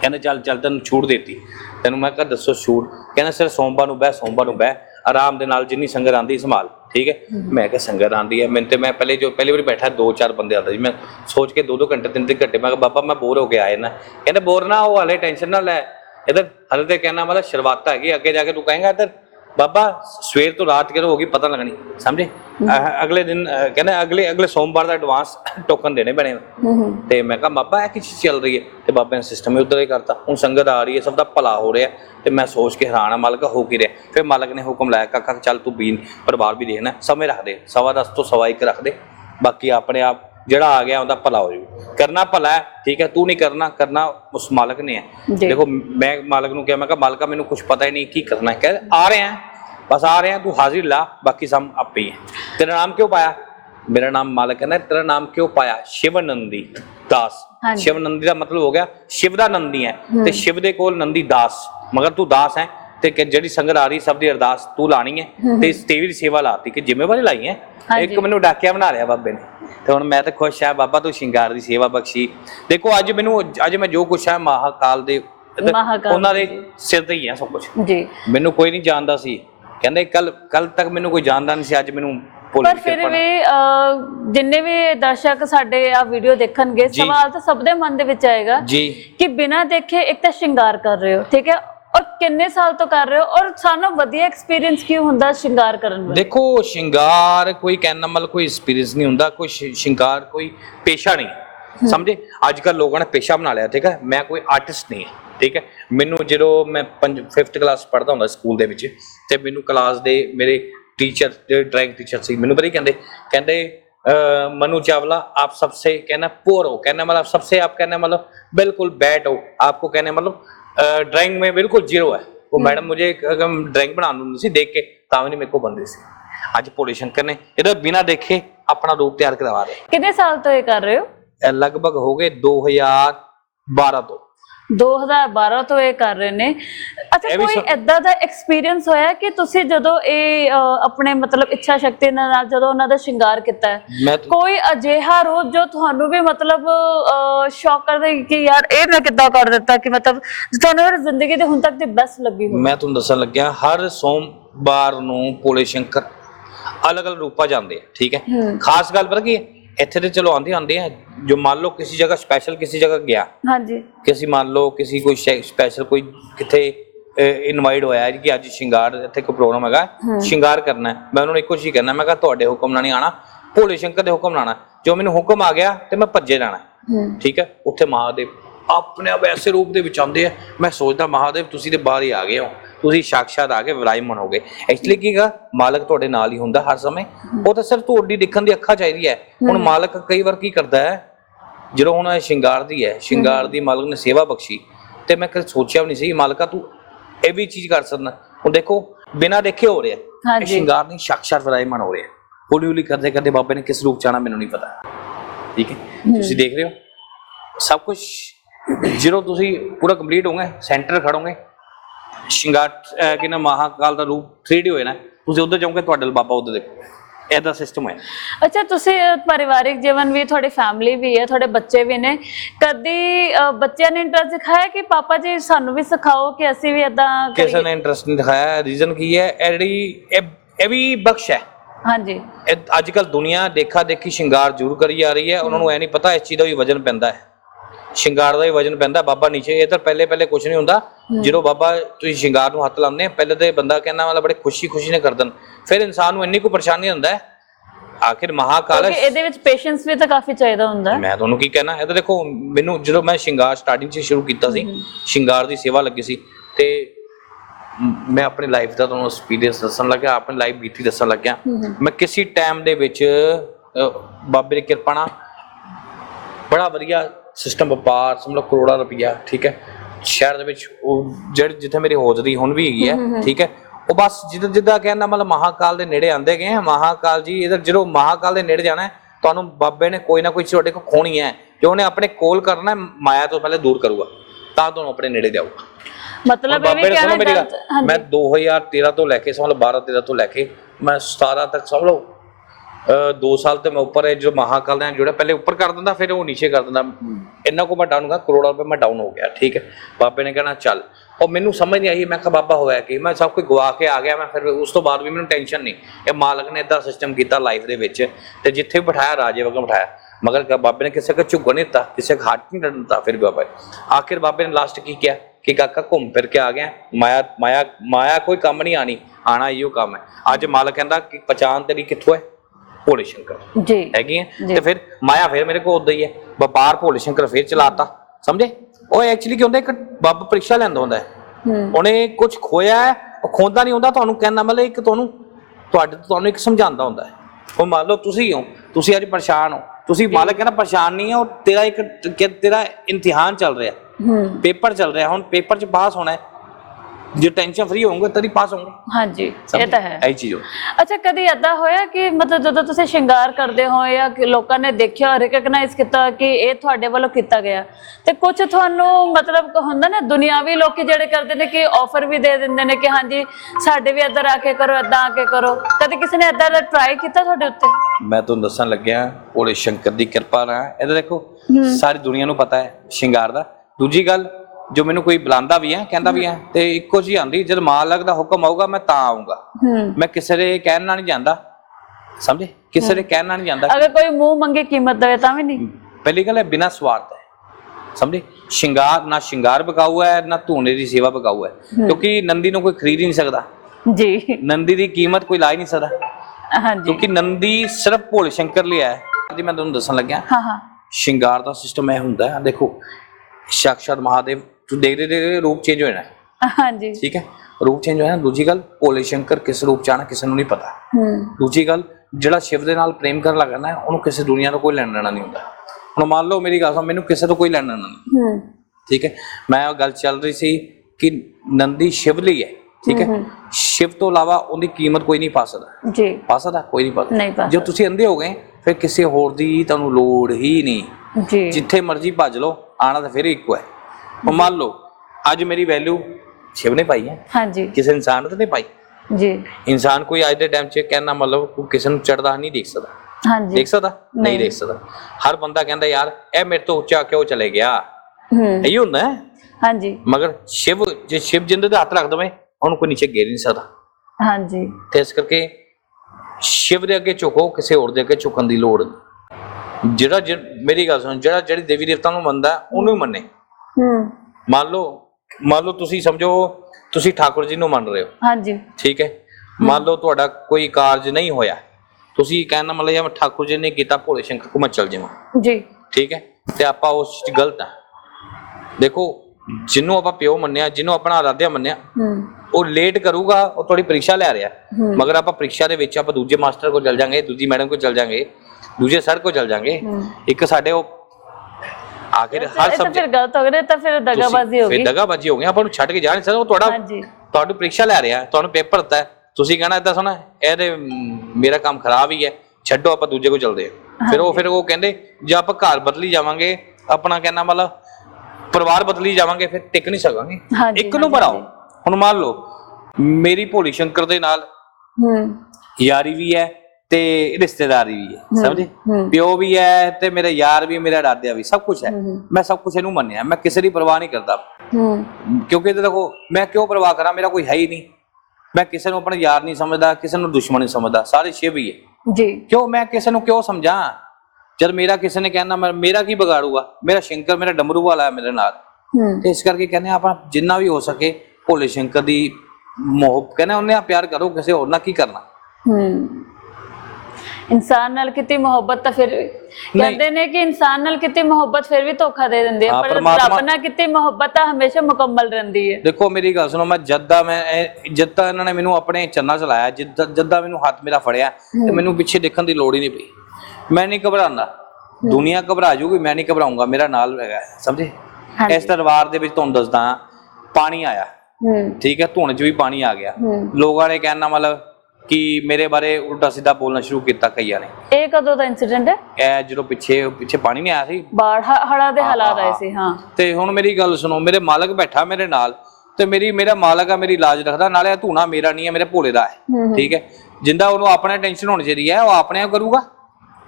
S1: ਕਹਿੰਦੇ, ਚੱਲ ਚੱਲ, ਤੈਨੂੰ ਛੂਟ ਦਿੱਤੀ। ਤੈਨੂੰ ਮੈਂ ਕਿਹਾ, ਦੱਸੋ ਛੂਟ? ਕਹਿੰਦਾ, ਸਰ ਸੋਮਵਾਰ ਨੂੰ ਬਹਿ, ਸੋਮਵਾਰ ਨੂੰ ਬਹਿ। ਆਰਾਮ ਦੇ ਨਾਲ ਜਿੰਨੀ ਸੰਗਤ ਆਂਦੀ ਸੰਭਾਲ। ਠੀਕ ਹੈ? ਮੈਂ ਕਿਹਾ ਸੰਗਤ ਆਂਦੀ ਹੈ। ਮੈਨੂੰ ਤੇ ਮੈਂ ਪਹਿਲੇ ਜੋ ਪਹਿਲੀ ਵਾਰੀ ਬੈਠਾ ਦੋ ਚਾਰ ਬੰਦੇ ਆਉਂਦੇ ਸੀ। ਮੈਂ ਸੋਚ ਕੇ ਦੋ ਦੋ ਘੰਟੇ ਤਿੰਨ ਤਿੰਨ ਘੰਟੇ ਮੈਂ ਕਿਹਾ ਬਾਬਾ ਮੈਂ ਬੋਰ ਹੋ ਕੇ ਆਇਆ ਨਾ। ਕਹਿੰਦੇ ਬੋਰ ਨਾ ਉਹ ਹਲੇ ਟੈਨਸ਼ਨ ਨਾ ਲੈ। ਇਧਰ ਹਲੇ ਤੇ ਕਹਿਣਾ ਮਤਲਬ ਸ਼ੁਰੂਆਤ ਹੈਗੀ ਅੱਗੇ ਜਾ ਕੇ ਤੂੰ ਕਹੇਗਾ ਇਧਰ ਬਾਬਾ ਸਵੇਰ ਤੋਂ ਰਾਤ ਕਿਰੋ ਹੋਗੀ ਪਤਾ ਲੱਗਣੀ ਸਮਝੇ? ਅਹ ਅਗਲੇ ਦਿਨ ਅਹ ਕਹਿੰਦੇ ਅਗਲੇ ਅਗਲੇ ਸੋਮਵਾਰ ਦਾ ਐਡਵਾਂਸ ਟੋਕਨ ਦੇਣੇ ਪੈਣੇ
S2: ਹੂੰ
S1: ਤੇ ਮੈਂ ਕਿਹਾ ਬਾਬਾ ਇਹ ਕੀ ਚੀਜ਼ ਚੱਲ ਰਹੀ ਹੈ? ਤੇ ਬਾਬੇ ਨੇ ਸਿਸਟਮ ਹੀ ਉਧਰ ਹੀ ਕਰਤਾ। ਹੁਣ ਸੰਗਤ ਆ ਰਹੀ ਹੈ ਸਭ ਦਾ ਭਲਾ ਹੋ ਰਿਹਾ। ਤੇ ਮੈਂ ਸੋਚ ਕੇ ਹੈਰਾਨ ਆ ਮਾਲਕ ਹੋ ਕੀ ਰਿਹਾ? ਫਿਰ ਮਾਲਕ ਨੇ ਹੁਕਮ ਲਾਇਆ ਕਾਕਾ ਚੱਲ ਤੂੰ ਬੀਨ ਪਰਿਵਾਰ ਵੀ ਦੇਖਣਾ ਸਮੇਂ ਰੱਖ ਦੇ। ਸਵਾ ਦਸ ਤੋਂ ਸਵਾ ਇੱਕ ਰੱਖ ਦੇ। ਬਾਕੀ ਆਪਣੇ ਆਪ ਜਿਹੜਾ ਆ ਗਿਆ ਉਹਦਾ ਭਲਾ ਹੋ ਜਾਊ ਕਰਨਾ ਭਲਾ ਹੈ ਠੀਕ ਹੈ ਤੂੰ ਨਹੀਂ ਕਰਨਾ ਕਰਨਾ ਉਸ ਮਾਲਕ ਨੇ ਹੈ।
S2: ਜੀ।
S1: ਦੇਖੋ ਮੈਂ ਮਾਲਕ ਨੂੰ ਕਿਹਾ ਮੈਂ ਕਿਹਾ ਮਾਲਕਾ ਮੈਨੂੰ ਕੁਝ ਪਤਾ ਹੀ ਨਹੀਂ ਕੀ ਕਰਨਾ ਹੈ। ਕਹਿੰਦਾ ਆ ਰਹੇ ਆ ਬਸ ਆ ਰਹੇ ਆ ਤੂੰ ਹਾਜ਼ਰ ਲਾ ਬਾਕੀ ਸਭ ਆਪੇ ਹੀ ਹੈ। ਤੇਰਾ ਨਾਮ ਕਿਉਂ ਪਾਇਆ? ਮੇਰਾ ਨਾਮ ਮਾਲਕ ਕਹਿੰਦਾ ਤੇਰਾ ਨਾਮ ਕਿਉਂ ਪਾਇਆ? ਸ਼ਿਵਨੰਦੀ ਦਾਸ।
S2: ਹਾਂਜੀ।
S1: ਸ਼ਿਵਨੰਦੀ ਦਾ ਮਤਲਬ ਹੋ ਗਿਆ ਸ਼ਿਵ ਦਾ ਨੰਦੀ ਹੈ। ਤੇ ਸ਼ਿਵ ਦੇ ਕੋਲ ਨੰਦੀ ਦਾਸ। ਮਗਰ ਤੂੰ ਦਾਸ ਹੈ ਤੇ ਕਿ ਜਿਹੜੀ ਸੰਗਤ ਆ ਰਹੀ ਸਭ ਦੀ ਅਰਦਾਸ ਤੂੰ ਲਾਣੀ ਹੈ ਤੇ ਤੇਵੀ ਦੀ ਸੇਵਾ ਲਾਤੀ ਕਿ ਜ਼ਿੰਮੇਵਾਰੀ ਲਾਈ ਹੈ। ਇੱਕ ਮੈਨੂੰ ਡਾਕਿਆ ਬਣਾ ਲਿਆ ਬਾਬੇ ਨੇ। ਤੇ ਹੁਣ ਮੈਂ ਤਾਂ ਖੁਸ਼ ਆ ਬਾਬਾ ਤੂੰ ਸ਼ਿੰਗਾਰ ਦੀ ਸੇਵਾ ਬਖਸ਼ੀ। ਦੇਖੋ ਅੱਜ ਮੈਨੂੰ ਅੱਜ ਮੈਂ ਜੋ ਕੁਛ ਹੈ ਮਹਾਕਾਲ ਦੇ ਉਹਨਾਂ ਦੇ ਸਿਰ ਤੇ ਹੀ ਹੈ ਸਭ ਕੁਝ
S2: ਜੀ।
S1: ਮੈਨੂੰ ਕੋਈ ਨਹੀਂ ਜਾਣਦਾ ਸੀ। ਕਹਿੰਦੇ ਕੱਲ ਕੱਲ ਤੱਕ ਮੈਨੂੰ ਕੋਈ ਜਾਣਦਾ ਨਹੀਂ ਸੀ ਅੱਜ ਮੈਨੂੰ
S2: ਪਰ ਫਿਰ ਵੀ ਜਿੰਨੇ ਵੀ ਦਰਸ਼ਕ ਸਾਡੇ ਆ ਵੀਡੀਓ ਦੇਖਣਗੇ। ਸਵਾਲ ਤਾਂ ਸਭ ਦੇ ਮਨ ਦੇ ਵਿੱਚ ਆਏਗਾ
S1: ਜੀ।
S2: ਕਿ ਬਿਨਾਂ ਦੇਖੇ ਇੱਕ ਤਾਂ ਸ਼ਿੰਗਾਰ ਕਰ ਰਹੇ ਹੋ ਠੀਕ ਹੈ? ਔਰ ਕਿੰਨੇ ਸਾਲ ਤੋਂ ਕਰ ਰਹੇ ਹੋ ਔਰ ਸਾਨੂੰ ਵਧੀਆ ਐਕਸਪੀਰੀਅੰਸ ਕੀ ਹੁੰਦਾ ਸ਼ਿੰਗਾਰ ਕਰਨ ਵਿੱਚ
S1: ਦੇਖੋ ਸ਼ਿੰਗਾਰ ਕੋਈ ਕਹਿਣ ਦਾ ਮਤਲਬ ਕੋਈ ਐਕਸਪੀਰੀਅੰਸ ਨਹੀਂ ਹੁੰਦਾ ਕੋਈ ਸ਼ਿ- ਸ਼ਿੰਗਾਰ ਕੋਈ ਪੇਸ਼ਾ ਨਹੀਂ ਸਮਝੇ ਅੱਜ ਕੱਲ ਲੋਕਾਂ ਨੇ ਪੇਸ਼ਾ ਬਣਾ ਲਿਆ ਠੀਕ ਹੈ ਮੈਂ ਕੋਈ ਆਰਟਿਸਟ ਨਹੀਂ ਹਾਂ ਠੀਕ ਹੈ ਮੈਨੂੰ ਜਦੋਂ ਮੈਂ 5th ਕਲਾਸ ਪੜ੍ਹਦਾ ਹੁੰਦਾ ਸਕੂਲ ਦੇ ਵਿੱਚ ਤੇ ਮੈਨੂੰ ਕਲਾਸ ਦੇ ਮੇਰੇ ਟੀਚਰ ਜਿਹੜੇ ਡਰਾਇੰਗ ਟੀਚਰ ਸੀ ਮੈਨੂੰ ਬੜੀ ਕਹਿੰਦੇ ਕਹਿੰਦੇ अ, मनु चावला आप सबसे कहना पोर हो कहना मतलब सबसे आप कहना मतलब बिल्कुल बैट हो आपको कहने मतलब ड्राइंग में बिल्कुल जीरो है वो मैडम मुझे ड्राइंग बना ਦਿੰਦੀ ਸੀ ਦੇਖ ਕੇ ਤਾਂ ਵੀ ਨਹੀਂ ਮੇਰੇ ਕੋ ਬੰਦੇ ਸੀ ਅੱਜ ਭੋਲੇ ਸ਼ੰਕਰ ਨੇ ਇਹਦਾ ਬਿਨਾ ਦੇਖੇ ਆਪਣਾ ਰੂਪ ਤਿਆਰ ਕਰਵਾ ਰਿਹਾ
S2: ਕਿੰਨੇ ਸਾਲ ਤੋਂ ਇਹ ਕਰ ਰਹੇ ਹੋ
S1: ਇਹ ਲਗਭਗ ਹੋ ਗਏ 2012 ਤੋਂ
S2: 2012 ਤੋਂ ਇਹ ਕਰ ਰਹੇ ਨੇ। ਅੱਛਾ
S1: ਇਹ
S2: ਕੋਈ ਐਦਾਂ ਦਾ ਐਕਸਪੀਰੀਅੰਸ ਹੋਇਆ ਕਿ ਤੁਸੀਂ ਜਦੋਂ ਇਹ ਆਪਣੇ ਮਤਲਬ ਇੱਛਾ ਸ਼ਕਤੀ ਨਾਲ ਜਦੋਂ ਉਹਨਾਂ ਦਾ ਸ਼ਿੰਗਾਰ ਕੀਤਾ ਕੋਈ ਅਜਿਹਾ ਰੋਜ਼ ਜੋ ਤੁਹਾਨੂੰ ਵੀ ਮਤਲਬ ਸ਼ੌਕ ਕਰਦੇ ਕਿ ਯਾਰ ਇਹ ਮੈਂ ਕਿੱਦਾਂ ਕਰ ਦਿੱਤਾ ਕਿ ਮਤਲਬ ਤੁਹਾਨੂੰ ਮੇਰੀ ਜ਼ਿੰਦਗੀ ਦੇ ਹੁਣ ਤੱਕ ਦੀ ਬੈਸਟ ਲੱਗੀ ਹੋਵੇ।
S1: ਮੈਂ ਤੁਹਾਨੂੰ ਦੱਸਣ ਲੱਗਿਆ ਹਰ ਸੋਮਵਾਰ ਨੂੰ ਭੋਲੇ ਸ਼ੰਕਰ ਅਲੱਗ-ਅਲੱਗ ਰੂਪਾਂ ਜਾਂਦੇ ਆ ਠੀਕ ਹੈ। ਖਾਸ ਗੱਲ ਪਤਾ ਕੀ ਹੈ? ਇੱਥੇ ਤੇ ਚਲੋ ਆਉਂਦੇ ਆਉਂਦੇ ਆ ਜੋ ਮੰਨ ਲਓ ਕਿਸੇ ਜਗ੍ਹਾ ਸਪੈਸ਼ਲ ਕਿਸੇ ਜਗ੍ਹਾ ਗਿਆ।
S2: ਹਾਂਜੀ।
S1: ਕਿਸੇ ਮੰਨ ਲਓ ਕਿਸੇ ਕੋਈ ਸਪੈਸ਼ਲ ਕੋਈ ਕਿਥੇ ਇਨਵਾਈਟ ਹੋਇਆ ਹੈ ਕਿ ਅੱਜ ਸ਼ਿੰਗਾਰ ਇੱਥੇ ਕੋਈ ਪ੍ਰੋਗਰਾਮ ਹੈਗਾ ਸ਼ਿੰਗਾਰ ਕਰਨਾ। ਹੈ ਮੈਂ ਉਹਨਾਂ ਨੂੰ ਇੱਕੋ ਚੀਜ਼ ਕਹਿਣਾ ਮੈਂ ਕਿਹਾ ਤੁਹਾਡੇ ਹੁਕਮ ਨਾਲ ਨਹੀਂ ਆਣਾ ਭੋਲੇ ਸ਼ੰਕਰ ਦੇ ਹੁਕਮ ਨਾਲ ਆਣਾ ਜੋ ਮੈਨੂੰ ਹੁਕਮ ਆ ਗਿਆ ਤੇ ਮੈਂ ਭੱਜੇ ਜਾਣਾ। ਠੀਕ ਹੈ? ਉੱਥੇ ਮਹਾਦੇਵ ਆਪਣੇ ਆਪ ਐਸੇ ਰੂਪ ਦੇ ਵਿੱਚ ਆਉਂਦੇ ਆ। ਮੈਂ ਸੋਚਦਾ ਮਹਾਦੇਵ ਤੁਸੀਂ ਤੇ ਬਾਹਰ ਹੀ ਆ ਗਏ ਹੋ। ਤੁਸੀਂ ਸਾਕਸ਼ਾਤ ਆ ਕੇ ਵਿਰਾਜਮਾਨ ਹੋ ਗਏ ਐਕਚੁਅਲੀ ਕੀਗਾ ਮਾਲਕ ਤੁਹਾਡੇ ਨਾਲ ਹੀ ਹੁੰਦਾ ਹਰ ਸਮੇਂ। ਉਹ ਤਾਂ ਸਿਰਫ ਤੁਹਾਡੀ ਦੇਖਣ ਦੀ ਅੱਖਾਂ ਚਾਹੀਦੀ ਹੈ। ਹੁਣ ਮਾਲਕ ਕਈ ਵਾਰ ਕੀ ਕਰਦਾ ਹੈ ਜਦੋਂ ਹੁਣ ਸ਼ਿੰਗਾਰ ਦੀ ਹੈ ਸ਼ਿੰਗਾਰ ਦੀ ਮਾਲਕ ਨੇ ਸੇਵਾ ਬਖਸ਼ੀ ਤੇ ਮੈਂ ਕਦੇ ਸੋਚਿਆ ਵੀ ਨਹੀਂ ਸੀ ਮਾਲਕਾ ਤੂੰ ਇਹ ਵੀ ਚੀਜ਼ ਕਰ ਸਕਦਾ। ਹੁਣ ਦੇਖੋ ਬਿਨਾਂ ਦੇਖੇ ਹੋ ਰਿਹਾ।
S2: ਹਾਂਜੀ।
S1: ਸ਼ਿੰਗਾਰ ਨਹੀਂ ਸਾਕਸ਼ਾਤ ਵਿਰਾਜਮਾਨ ਹੋ ਰਿਹਾ। ਹੌਲੀ ਹੌਲੀ ਕਰਦੇ ਕਰਦੇ ਬਾਬੇ ਨੇ ਕਿਸ ਰੂਪ ਚ ਆਉਣਾ ਮੈਨੂੰ ਨਹੀਂ ਪਤਾ। ਠੀਕ ਹੈ? ਤੁਸੀਂ ਦੇਖ ਰਹੇ ਹੋ। ਸਭ ਕੁਝ ਜਦੋਂ ਤੁਸੀਂ ਪੂਰਾ ਕੰਪਲੀਟ ਹੋਗੇ ਸੈਂਟਰ ਖੜੋਗੇ ਸ਼ਿੰਗਾਰ ਅਹ, ਕਿ ਨਾ ਮਹਾਕਾਲ ਦਾ ਰੂਪ 3D ਹੋਏ ਨਾ ਤੁਸੀਂ ਉਧਰ ਜਾਓਗੇ ਤੁਹਾਡੇ ਬਾਬਾ ਉਧਰ ਦੇਖੋ। ਇਹਦਾ ਸਿਸਟਮ ਹੈ
S2: ਅੱਛਾ ਤੁਸੀਂ ਪਰਿਵਾਰਿਕ ਜੀਵਨ ਵੀ ਤੁਹਾਡੀ ਫੈਮਿਲੀ ਵੀ ਹੈ ਤੁਹਾਡੇ ਬੱਚੇ ਵੀ ਨੇ। ਕਦੀ ਬੱਚਿਆਂ ਨੇ ਇੰਟਰਸਟ ਦਿਖਾਇਆ ਕਿ ਪਾਪਾ ਜੀ ਸਾਨੂੰ ਵੀ ਸਿਖਾਓ ਕਿ ਅਸੀਂ ਵੀ ਇਦਾਂ
S1: ਕਿਸੇ ਨੇ ਇੰਟਰਸਟ ਨਹੀਂ ਦਿਖਾਇਆ ਰੀਜ਼ਨ ਕੀ ਹੈ? ਇਹ ਜਿਹੜੀ ਇਹ ਵੀ ਬਖਸ਼ ਹੈ।
S2: ਹਾਂਜੀ।
S1: ਅੱਜ ਕੱਲ ਦੁਨੀਆ ਦੇਖਾ ਦੇਖੀ ਸ਼ਿੰਗਾਰ ਜ਼ਰੂਰ ਕਰੀ ਜਾ ਰਹੀ ਹੈ। ਉਹਨਾਂ ਨੂੰ ਐ ਨਹੀਂ ਪਤਾ ਇਸ ਚੀਜ਼ ਦਾ ਵੀ ਵਜਨ ਪੈਂਦਾ ਹੈ। ਸ਼ਿੰਗਾਰ ਦਾ ਵੀ ਵਜਨ ਪੈਂਦਾ ਬਾਬਾ ਨੀਚੇ ਇਹ ਤਾਂ ਪਹਿਲੇ ਪਹਿਲੇ ਕੁਝ ਨਹੀਂ ਹੁੰਦਾ। ਜਦੋਂ ਬਾਬਾ ਤੁਸੀਂ ਸ਼ਿੰਗਾਰ ਨੂੰ ਹੱਥ ਲਾਉਂਦੇ ਆ ਪਹਿਲੇ ਤੇ ਬੰਦਾ ਕਹਿੰਦਾ ਵਾਲਾ ਬੜੇ ਖੁਸ਼ੀ ਖੁਸ਼ੀ ਨੇ ਕਰਦਨ ਫਿਰ ਇਨਸਾਨ ਨੂੰ ਇੰਨੀ ਕੋ ਪਰੇਸ਼ਾਨੀ ਹੁੰਦਾ ਹੈ ਆਖਿਰ ਮਹਾਕਾਲ
S2: ਕਿਉਂਕਿ
S1: ਹੈ
S2: ਇਹਦੇ ਵਿੱਚ ਪੇਸ਼ੈਂਸ ਵੀ ਤਾਂ ਕਾਫੀ ਚਾਹੀਦਾ ਹੁੰਦਾ ਹੈ।
S1: ਮੈਂ ਤੁਹਾਨੂੰ ਕੀ ਕਹਿਣਾ ਇਹ ਤਾਂ ਦੇਖੋ ਮੈਨੂੰ ਜਦੋਂ ਮੈਂ ਸ਼ਿੰਗਾਰ ਸਟਾਰਟਿੰਗ 'ਚ ਸ਼ੁਰੂ ਕੀਤਾ ਸੀ ਸ਼ਿੰਗਾਰ ਦੀ ਸੇਵਾ ਲੱਗੀ ਸੀ ਤੇ ਮ- ਮੈਂ ਆਪਣੀ ਲਾਈਫ ਦਾ ਤੁਹਾਨੂੰ ਐਕਸਪੀਰੀਅੰਸ ਦੱਸਣ ਲੱਗਾ ਆਪਣੀ ਲਾਈਫ ਬੀਤੀ ਦੱਸਣ ਲੱਗਿਆ। ਮੈਂ ਕਿਸੇ ਟਾਈਮ ਦੇ ਵਿੱਚ ਅ, ਬਾਬੇ ਦੀ ਕਿਰਪਾ ਨਾਲ ਬੜਾ ਵਧੀਆ ਸਿਸਟਮ ਵਪਾਰ ਸਮਝ ਲਓ ਕਰੋੜਾ ਰੁਪਈਆ ਠੀਕ ਹੈ। ਸ਼ਹਿਰ ਦੇ ਵਿੱਚ ਉਹ ਜਿਹੜੇ ਜਿੱਥੇ ਮੇਰੀ ਹੌਜ਼ਰੀ ਹੁਣ ਵੀ ਹੈਗੀ ਹੈ ਠੀਕ ਹੈ? ਉਹ ਬਸ ਜਿੱਦਾਂ ਜਿੱਦਾਂ ਕਹਿੰਦਾ ਮਤਲਬ ਮਹਾਕਾਲ ਦੇ ਨੇੜੇ ਆਂਦੇ ਗਏ ਆ ਮਹਾਕਾਲ ਜੀ ਇਧਰ ਜਦੋਂ ਮਹਾਕਾਲ ਦੇ ਨੇੜੇ ਜਾਣਾ ਹੈ ਤੁਹਾਨੂੰ ਬਾਬੇ ਨੇ ਕੋਈ ਨਾ ਕੋਈ ਤੁਹਾਡੇ ਕੋਲ ਖੋਣੀ ਹੈ ਜੋ ਉਹਨੇ ਆਪਣੇ ਕੋਲ ਕਰਨਾ ਮਾਇਆ ਤੋਂ ਪਹਿਲੇ ਦੂਰ ਕਰੂਗਾ ਤਾਂ ਤੁਹਾਨੂੰ ਆਪਣੇ ਨੇੜੇ ਲਿਆਊਗਾ।
S2: ਮਤਲਬ ਇਹ ਵੀ ਕਹਿਣਾ
S1: ਮੈਂ 2013 ਤੋਂ ਲੈ ਕੇ ਸਮਝ ਲਓ 12 13 ਤੋਂ ਲੈ ਕੇ ਮੈਂ 17 ਤੱਕ ਸਮਝ ਲਓ 2 ਸਾਲ ਤੇ ਮੈਂ ਉੱਪਰ ਹੈ ਜੋ ਮਹਾਕਾਲ ਨਾਲ ਜੁੜਿਆ ਪਹਿਲੇ ਉੱਪਰ ਕਰ ਦਿੰਦਾ ਫਿਰ ਉਹ ਨੀਚੇ ਕਰ ਦਿੰਦਾ। ਇੰਨਾ ਕੋ ਮੈਂ ਡਾਊਨ ਹੋਗਾ ਕਰੋੜਾਂ ਰੁਪਏ ਮੈਂ ਡਾਊਨ ਹੋ ਗਿਆ ਠੀਕ ਹੈ। ਬਾਬੇ ਨੇ ਕਹਿਣਾ ਚੱਲ। ਉਹ ਮੈਨੂੰ ਸਮਝ ਨਹੀਂ ਆਈ ਮੈਂ ਕਿਹਾ ਬਾਬਾ ਹੋਇਆ ਕਿ? ਮੈਂ ਸਭ ਕੁਝ ਗਵਾ ਕੇ ਆ ਗਿਆ ਮੈਂ ਫਿਰ ਉਸ ਤੋਂ ਬਾਅਦ ਵੀ ਮੈਨੂੰ ਟੈਨਸ਼ਨ ਨਹੀਂ। ਇਹ ਮਾਲਕ ਨੇ ਇਦਾਂ ਸਿਸਟਮ ਕੀਤਾ ਲਾਈਫ ਦੇ ਵਿੱਚ ਤੇ ਜਿੱਥੇ ਬਿਠਾਇਆ ਰਾਜੇ ਵਰਗਾ ਬਿਠਾਇਆ। ਮਗਰ ਬਾਬੇ ਨੇ ਕਿਸੇ ਕੋ ਝੁੱਗਣ ਨਹੀਂ ਦਿੱਤਾ ਕਿਸੇ ਹੱਥ ਨਹੀਂ ਦਿੱਤਾ ਫਿਰ ਬਾਬਾ। ਆਖਿਰ ਬਾਬੇ ਨੇ ਲਾਸਟ ਕੀ ਕਿਹਾ? ਕਿ ਕਾਕਾ ਘੁੰਮ ਫਿਰ ਕੇ ਆ ਗਿਆ। ਮਾਇਆ ਮਾਇਆ ਮਾਇਆ ਕੋਈ ਕੰਮ ਨਹੀਂ ਆਣੀ ਆਣਾ ਇਹੋ ਕੰਮ ਹੈ। ਅੱਜ ਮਾਲਕ ਕਹਿੰਦਾ ਕਿ ਪਛਾਣ ਤੇਰੀ ਕਿੱਥੋਂ ਹੈ? ਭੋਲੇ ਸ਼ੰਕਰ।
S2: ਜੀ।
S1: ਹੈਗੀ ਹੈ ਤੇ ਫਿਰ ਮਾਇਆ ਫਿਰ ਮੇਰੇ ਕੋਲ ਉਦਾਂ ਹੀ ਹੈ ਵਪਾਰ ਭੋਲੇ ਸ਼ੰਕਰ ਫਿਰ ਚਲਾਤਾ। ਸਮਝੇ? ਉਹ ਐਕਚੁਅਲੀ ਕੀ ਹੁੰਦਾ ਇੱਕ ਬੱਬ ਪ੍ਰੀਖਿਆ ਲੈਂਦਾ ਹੁੰਦਾ ਹੈ। ਉਹਨੇ ਕੁਝ ਖੋਇਆ ਹੈ ਉਹ ਖੋਂਦਾ ਨਹੀਂ ਹੁੰਦਾ ਤੁਹਾਨੂੰ ਕਹਿੰਦਾ ਮਤਲਬ ਇੱਕ ਤੁਹਾਨੂੰ ਤੁਹਾਡੇ ਤੁਹਾਨੂੰ ਇੱਕ ਸਮਝਾਉਂਦਾ ਹੁੰਦਾ ਹੈ। ਉਹ ਮੰਨ ਲਓ ਤੁਸੀਂ ਹੋ ਤੁਸੀਂ ਅੱਜ ਪਰੇਸ਼ਾਨ ਹੋ। ਤੁਸੀਂ ਮਾਲਕ ਕਹਿੰਦਾ ਪਰੇਸ਼ਾਨ ਨਹੀਂ ਹੈ ਉਹ ਤੇਰਾ ਇੱਕ ਤੇਰਾ ਇਮਤਿਹਾਨ ਚੱਲ ਰਿਹਾ। ਪੇਪਰ ਚੱਲ ਰਿਹਾ ਹੁਣ ਪੇਪਰ 'ਚ ਪਾਸ ਹੋਣਾ ਹੈ। ਜੇ ਟੈਨਸ਼ਨ ਫ੍ਰੀ ਹੋਵੋਗੇ ਤਦ ਹੀ ਪਾਸ ਹੋਵੋਗੇ
S2: ਹਾਂਜੀ ਇਹ ਤਾਂ ਹੈ।
S1: ਇਹ ਚੀਜ਼ ਹੋ
S2: ਅੱਛਾ ਕਦੀ ਏਦਾਂ ਹੋਇਆ ਕਿ ਮਤਲਬ ਜਦੋਂ ਤੁਸੀਂ ਸ਼ਿੰਗਾਰ ਕਰਦੇ ਹੋ ਜਾਂ ਕਿ ਲੋਕਾਂ ਨੇ ਦੇਖਿਆ ਰეკਗਨਾਈਜ਼ ਕੀਤਾ ਕਿ ਇਹ ਤੁਹਾਡੇ ਵੱਲੋਂ ਕੀਤਾ ਗਿਆ? ਤੇ ਕੁਝ ਤੁਹਾਨੂੰ ਮਤਲਬ ਹੁੰਦਾ ਨਾ ਦੁਨਿਆਵੀ ਲੋਕੀ ਜਿਹੜੇ ਕਰਦੇ ਨੇ ਕਿ ਆਫਰ ਵੀ ਦੇ ਦਿੰਦੇ ਨੇ ਕਿ ਹਾਂਜੀ ਸਾਡੇ ਵੀ ਇੱਧਰ ਆ ਕੇ ਕਰੋ ਏਦਾਂ ਆ ਕੇ ਕਰੋ। ਕਦੇ ਕਿਸੇ ਨੇ ਏਦਾਂ ਦਾ ਟਰਾਈ ਕੀਤਾ ਤੁਹਾਡੇ ਉੱਤੇ?
S1: ਮੈਂ ਤੁਹਾਨੂੰ ਦੱਸਣ ਲੱਗਿਆ ਭੋਲੇ ਸ਼ੰਕਰ ਦੀ ਕਿਰਪਾ ਨਾਲ। ਇਹਦਾ ਦੇਖੋ ਸਾਰੀ ਦੁਨੀਆ ਨੂੰ ਪਤਾ ਹੈ ਸ਼ਿੰਗਾਰ ਦਾ। ਦੂਜੀ ਗੱਲ ਜੋ ਮੈਨੂੰ ਕੋਈ ਬੁਲਾਉਂਦਾ ਵੀ ਹੈ ਕਹਿੰਦਾ ਵੀ ਹੈ ਤੇ ਇੱਕੋ ਜੀ ਆਂਦੀ ਜਦ ਮਾਲਕ ਦਾ ਹੁਕਮ ਆਊਗਾ ਮੈਂ ਤਾਂ ਆਉਂਗਾ ਮੈਂ ਕਿਸੇ ਦੇ ਕਹਿਣ ਨਾਲ ਨਹੀਂ ਜਾਂਦਾ। ਸਮਝੇ? ਕਿਸੇ ਦੇ ਕਹਿਣ ਨਾਲ ਨਹੀਂ ਜਾਂਦਾ।
S2: ਅਗਰ ਕੋਈ ਮੂੰਹ ਮੰਗੇ ਕੀਮਤ ਦੇਵੇ ਤਾਂ ਵੀ ਨਹੀਂ।
S1: ਪਹਿਲੀ ਗੱਲ ਹੈ ਬਿਨਾਂ ਸਵਾਰਥ ਹੈ। ਸਮਝੇ? ਸ਼ਿੰਗਾਰ ਨਾ ਸ਼ਿੰਗਾਰ ਬਕਾਊ ਹੈ ਨਾ ਧੂਣੇ ਦੀ ਸੇਵਾ ਬਕਾਊ ਹੈ। ਕਿਉਂਕਿ ਨੰਦੀ ਨੂੰ ਕੋਈ ਖਰੀਦ ਹੀ ਨਹੀਂ ਸਕਦਾ।
S2: ਜੀ।
S1: ਨੰਦੀ ਦੀ ਕੀਮਤ ਕੋਈ ਲਾ ਹੀ ਨਹੀਂ ਸਕਦਾ।
S2: ਹਾਂਜੀ।
S1: ਕਿਉਂਕਿ ਨੰਦੀ ਸਿਰਫ ਭੋਲੇ ਸ਼ੰਕਰ ਲਈ ਹੈ। ਜੀ ਮੈਂ ਤੁਹਾਨੂੰ ਦੱਸਣ ਲੱਗਿਆ।
S2: ਹਾਂ ਹਾਂ।
S1: ਸ਼ਿੰਗਾਰ ਦਾ ਸਿਸਟਮ ਇਹ ਹੁੰਦਾ ਹੈ। ਦੇਖੋ ਸਾਕਸ਼ਾਤ ਮਹਾਦੇਵ ਤੂੰ ਦੇਖਦੇ ਦੇਖਦੇ ਰੂਪ ਚੇਂਜ ਹੋ ਜਾਣਾ ਹੈ,
S2: ਹਾਂਜੀ।
S1: ਠੀਕ ਹੈ? ਰੂਪ ਚੇਂਜ ਹੋਇਆ ਦੂਜੀ ਗੱਲ ਭੋਲੇ ਸ਼ੰਕਰ ਕਿਸ ਰੂਪ ਚ ਆਣਾ ਕਿਸੇ ਨੂੰ ਨਹੀਂ ਪਤਾ।
S2: ਹੂੰ।
S1: ਦੂਜੀ ਗੱਲ ਜਿਹੜਾ ਸ਼ਿਵ ਦੇ ਨਾਲ ਪ੍ਰੇਮ ਕਰਨ ਲੱਗਣਾ ਹੈ ਉਹਨੂੰ ਕਿਸੇ ਦੁਨੀਆ ਤੋਂ ਕੋਈ ਲੈਣਾ ਦੇਣਾ ਨਹੀਂ ਹੁੰਦਾ। ਹੁਣ ਮੰਨ ਲਓ ਮੇਰੀ ਗੱਲ ਸੁਣ ਮੈਨੂੰ ਕਿਸੇ ਤੋਂ ਕੋਈ ਲੈਣਾ ਦੇਣਾ ਨਹੀਂ।
S2: ਹੂੰ।
S1: ਠੀਕ ਹੈ? ਮੈਂ ਉਹ ਗੱਲ ਚੱਲ ਰਹੀ ਸੀ ਕਿ ਨੰਦੀ ਸ਼ਿਵ ਲਈ ਹੈ। ਠੀਕ ਹੈ? ਸ਼ਿਵ ਤੋਂ ਇਲਾਵਾ ਉਹਦੀ ਕੀਮਤ ਕੋਈ ਨਹੀਂ ਪਾ ਸਕਦਾ।
S2: ਜੀ।
S1: ਪਾ ਸਕਦਾ? ਕੋਈ ਨਹੀਂ ਪਾ ਸਕਦਾ।
S2: ਨਹੀਂ ਪਾ
S1: ਜੇ ਤੁਸੀਂ ਅੰਧੇ ਹੋ ਗਏ ਫਿਰ ਕਿਸੇ ਹੋਰ ਦੀ ਤੁਹਾਨੂੰ ਲੋੜ ਹੀ ਨਹੀਂ।
S2: ਜੀ।
S1: ਜਿੱਥੇ ਮਰਜ਼ੀ ਭੱਜ ਲਓ ਆਣਾ ਤਾਂ ਫਿਰ ਇੱਕੋ ਹੈ। ਹੁਣ ਮੰਨ ਲਓ ਅੱਜ ਮੇਰੀ ਵੈਲਿਊ ਸ਼ਿਵ ਨੇ ਪਾਈ ਹੈ।
S2: ਹਾਂਜੀ।
S1: ਕਿਸੇ ਇਨਸਾਨ ਨੇ ਤਾਂ ਨਹੀਂ ਪਾਈ।
S2: ਜੀ।
S1: ਇਨਸਾਨ ਕੋਈ ਅੱਜ ਦੇ ਟਾਈਮ 'ਚ ਕਹਿਣਾ ਮਤਲਬ ਕੋਈ ਕਿਸੇ ਨੂੰ ਚੜਦਾ ਨਹੀਂ ਦੇਖ ਸਕਦਾ।
S2: ਹਾਂਜੀ।
S1: ਦੇਖ ਸਕਦਾ? ਨਹੀਂ ਦੇਖ ਸਕਦਾ। ਹਰ ਬੰਦਾ ਕਹਿੰਦਾ ਯਾਰ ਇਹ ਮੇਰੇ ਤੋਂ ਉੱਚਾ ਕਿਉਂ ਚਲੇ ਗਿਆ?
S2: ਹੂੰ।
S1: ਇਹੀ ਹੁੰਦਾ ਹੈ।
S2: ਹਾਂਜੀ।
S1: ਮਗਰ ਸ਼ਿਵ ਜੇ ਸ਼ਿਵ ਜਿੰਦ ਦੇ ਹੱਥ ਰੱਖ ਦਵੇ ਉਹਨੂੰ ਕੋਈ ਨੀਚੇ ਗੇਰ ਨਹੀਂ ਸਕਦਾ।
S2: ਹਾਂਜੀ।
S1: ਤੇ ਇਸ ਕਰਕੇ ਸ਼ਿਵ ਦੇ ਅੱਗੇ ਝੁਕੋ ਕਿਸੇ ਹੋਰ ਦੇ ਅੱਗੇ ਝੁਕਣ ਦੀ ਲੋੜ ਨਹੀਂ। ਜਿਹੜਾ ਜਿ- ਮੇਰੀ ਗੱਲ ਸੁਣ ਜਿਹੜਾ ਜਿਹੜੀ ਦੇਵੀ ਦੇਵਤਾ ਨੂੰ ਮੰਨਦਾ ਉਹਨੂੰ ਹੀ ਮੰਨੇ।
S2: ਹੂੰ।
S1: ਮੰਨ ਲਓ ਮੰਨ ਲਓ ਤੁਸੀਂ ਸਮਝੋ ਤੁਸੀਂ ਠਾਕੁਰ ਜੀ ਨੂੰ ਮੰਨ ਰਹੇ ਹੋ।
S2: ਹਾਂਜੀ।
S1: ਠੀਕ ਹੈ? ਮੰਨ ਲਓ ਤੁਹਾਡਾ ਕੋਈ ਕਾਰਜ ਨਹੀਂ ਹੋਇਆ। ਤੁਸੀਂ ਕਹਿਣਾ ਮਤਲਬ ਇਹ ਠਾਕੁਰ ਜੀ ਨੇ ਕੀਤਾ ਭੋਲੇ ਸ਼ੰਕਰ ਕੋ ਮੈਂ ਚਲ ਜਾਵਾਂ
S2: ਜੀ।
S1: ਠੀਕ ਹੈ? ਤੇ ਆਪਾਂ ਉਸ ਚ ਗਲਤ ਆ। ਦੇਖੋ ਜਿਹਨੂੰ ਆਪਾਂ ਪਿਓ ਮੰਨਿਆ ਜਿਹਨੂੰ ਆਪਣਾ ਆਰਾਧਿਆ ਮੰਨਿਆ ਉਹ ਲੇਟ ਕਰੂਗਾ ਉਹ ਤੁਹਾਡੀ ਪ੍ਰੀਖਿਆ ਲੈ ਰਿਹਾ। ਮਗਰ ਆਪਾਂ ਪ੍ਰੀਖਿਆ ਦੇ ਵਿੱਚ ਆਪਾਂ ਦੂਜੇ ਮਾਸਟਰ ਕੋਲ ਚਲ ਜਾਾਂਗੇ ਦੂਜੀ ਮੈਡਮ ਕੋਲ ਚਲ ਜਾਾਂਗੇ ਦੂਜੇ ਸਰ ਕੋਲ ਚਲ ਜਾਾਂਗੇ। ਇੱਕ ਸਾਡੇ ਉਹ ਆਖਿਰ ਹਰ ਸਬਜੈਕਟ
S2: ਫਿਰ ਗਲਤ ਹੋ ਗਿਆ ਤਾਂ ਫਿਰ ਦਗਾਬਾਜ਼ੀ ਹੋ ਗਈ।
S1: ਫਿਰ ਦਗਾਬਾਜੀ ਹੋ ਗਈ ਆਪਾਂ ਨੂੰ ਛੱਡ ਕੇ ਜਾ ਨਹੀਂ ਸਕਦਾ ਉਹ ਤੁਹਾਡਾ ਤੁਹਾਨੂੰ ਪ੍ਰੀਖਿਆ ਲੈ ਰਿਹਾ ਤੁਹਾਨੂੰ ਪੇਪਰ ਦਿੱਤਾ ਤੁਸੀਂ ਕਹਿਣਾ ਏਦਾਂ ਸੁਣਾ ਇਹਦੇ ਮੇਰਾ ਕੰਮ ਖਰਾਬ ਹੀ ਹੈ ਛੱਡੋ ਆਪਾਂ ਦੂਜੇ ਕੋਲ ਚੱਲਦੇ ਹਾਂ। ਫਿਰ ਉਹ ਫਿਰ ਉਹ ਕਹਿੰਦੇ ਜੇ ਆਪਾਂ ਘਰ ਬਦਲੀ ਜਾਵਾਂਗੇ ਆਪਣਾ ਕਹਿਣਾ ਮਤਲਬ ਪਰਿਵਾਰ ਬਦਲੀ ਜਾਵਾਂਗੇ ਫਿਰ ਟਿਕ ਨਹੀਂ ਸਕਾਂਗੇ। ਇੱਕ ਨੂੰ ਬਣਾਓ। ਹੁਣ ਮੰਨ ਲਓ ਮੇਰੀ ਭੋਲੀ ਸ਼ੰਕਰ ਦੇ ਨਾਲ
S2: ਹੂੰ।
S1: ਯਾਰੀ ਵੀ ਹੈ ਤੇ ਰਿਸ਼ਤੇਦਾਰੀ ਵੀ ਹੈ ਸਮਝੇ। ਪਿਓ ਵੀ ਹੈ ਤੇ ਮੇਰਾ ਯਾਰ ਵੀ ਮੇਰਾ ਦਾਦਿਆ ਵੀ ਸਭ ਕੁਝ ਹੈ। ਮੈਂ ਸਭ ਕੁਝ ਇਹਨੂੰ ਮੰਨਿਆ ਮੈਂ ਕਿਸੇ ਦੀ ਪਰਵਾਹ ਨਹੀਂ ਕਰਦਾ।
S2: ਹੂੰ।
S1: ਕਿਉਂਕਿ ਇਹ ਦੇਖੋ ਮੈਂ ਕਿਉਂ ਪਰਵਾਹ ਕਰਾਂ? ਮੇਰਾ ਕੋਈ ਹੈ ਹੀ ਨਹੀਂ। ਮੈਂ ਕਿਸੇ ਨੂੰ ਆਪਣਾ ਯਾਰ ਨਹੀਂ ਸਮਝਦਾ ਕਿਸੇ ਨੂੰ ਦੁਸ਼ਮਣ ਨਹੀਂ ਸਮਝਦਾ ਸਾਰੇ ਸ਼ਿਵ ਹੀ ਹੈ।
S2: ਜੀ।
S1: ਕਿਉਂ? ਮੈਂ ਕਿਸੇ ਨੂੰ ਕਿਉਂ ਸਮਝਾਂ? ਜਦ ਮੇਰਾ ਕਿਸੇ ਨੇ ਕਹਿਣਾ ਮੇਰਾ ਕੀ ਵਿਗਾੜੂਗਾ? ਮੇਰਾ ਸ਼ੰਕਰ ਮੇਰਾ ਡਮਰੂ ਵਾਲਾ ਹੈ ਮੇਰੇ ਨਾਲ। ਤੇ ਇਸ ਕਰਕੇ ਕਹਿੰਦੇ ਆਪਾਂ ਜਿੰਨਾ ਵੀ ਹੋ ਸਕੇ ਭੋਲੇ ਸ਼ੰਕਰ ਦੀ ਮੋਹ ਕਹਿੰਦੇ ਉਹਨੇ ਆ ਪਿਆਰ ਕਰੋ ਕਿਸੇ ਹੋਰ ਨਾਲ ਕੀ ਕਰਨਾ?
S2: ਹੂੰ। ਇਨਸਾਨ ਨਾਲ ਕਿਤੇ ਮੁਹੱਬਤ ਤਾਂ ਫਿਰ ਕਹਿੰਦੇ ਨੇ ਕਿ ਇਨਸਾਨ ਨਾਲ ਕਿਤੇ ਮੁਹੱਬਤ ਫਿਰ ਵੀ ਧੋਖਾ ਦੇ ਦਿੰਦੀ ਹੈ ਪਰ ਰੱਬ ਨਾਲ ਕਿਤੇ ਮੁਹੱਬਤ ਤਾਂ ਹਮੇਸ਼ਾ ਮੁਕੰਮਲ ਰਹਿੰਦੀ ਹੈ।
S1: ਦੇਖੋ ਮੇਰੀ ਗੱਲ ਸੁਣੋ ਮੈਂ ਜਦ ਮੈਂ ਜਦ ਇਹਨਾਂ ਨੇ ਮੈਨੂੰ ਆਪਣੇ ਚੰਨਾ ਚ ਲਾਇਆ ਜਦ ਮੈਨੂੰ ਹੱਥ ਮੇਰਾ ਫੜਿਆ ਤੇ ਮੈਨੂੰ ਪਿੱਛੇ ਦੇਖਣ ਦੀ ਲੋੜ ਹੀ ਨਹੀਂ ਪਈ। ਮੈਂ ਨਹੀਂ ਘਬਰਾਉਂਦਾ। ਦੁਨੀਆ ਘਬਰਾ ਜੂਗੀ ਮੈਂ ਨਹੀਂ ਘਬਰਾਉਂਗਾ ਮੇਰਾ ਨਾਲ ਹੈਗਾ ਸਮਝੇ। ਇਸ ਦਰਬਾਰ ਦੇ ਵਿੱਚ ਤੁਹਾਨੂੰ ਦੱਸਦਾ ਪਾਣੀ ਆਇਆ। ਠੀਕ ਹੈ ਧੁਣ 'ਚ ਵੀ ਪਾਣੀ ਆ ਗਿਆ। ਲੋਕਾਂ ਨੇ ਕਹਿਣਾ ਮਤਲਬ ਕਿ ਮੇਰੇ ਬਾਰੇ ਉਲਟਾ ਸਿੱਧਾ ਬੋਲਣਾ ਸ਼ੁਰੂ ਕੀਤਾ ਕਈਆਂ ਨੇ।
S2: ਇਹ ਕਦੋਂ ਦਾ ਇਨਸੀਡੈਂਟ ਹੈ?
S1: ਇਹ ਜਦੋਂ ਪਿੱਛੇ ਪਿੱਛੇ ਪਾਣੀ ਨਹੀਂ ਆਇਆ ਸੀ?
S2: ਬਾੜ ਹ- ਹੜ੍ਹਾਂ ਦੇ ਹਾਲਾਤ ਆਏ ਸੀ ਹਾਂ।
S1: ਤੇ ਹੁਣ ਮੇਰੀ ਗੱਲ ਸੁਣੋ ਮੇਰੇ ਮਾਲਕ ਬੈਠਾ ਮੇਰੇ ਨਾਲ ਤੇ ਮੇਰੀ ਮੇਰਾ ਮਾਲਕ ਆ ਮੇਰੀ ਲਾਜ ਰੱਖਦਾ ਨਾਲੇ ਇਹ ਧੂਣਾ ਮੇਰਾ ਨਹੀਂ ਹੈ ਮੇਰੇ ਭੋਲੇ ਦਾ ਹੂੰ। ਠੀਕ ਹੈ? ਜਿੰਦਾ ਉਹਨੂੰ ਆਪਣੇ ਟੈਨਸ਼ਨ ਹੋਣੀ ਚਾਹੀਦੀ ਹੈ ਉਹ ਆਪਣੇ ਆਪ ਕਰੂਗਾ?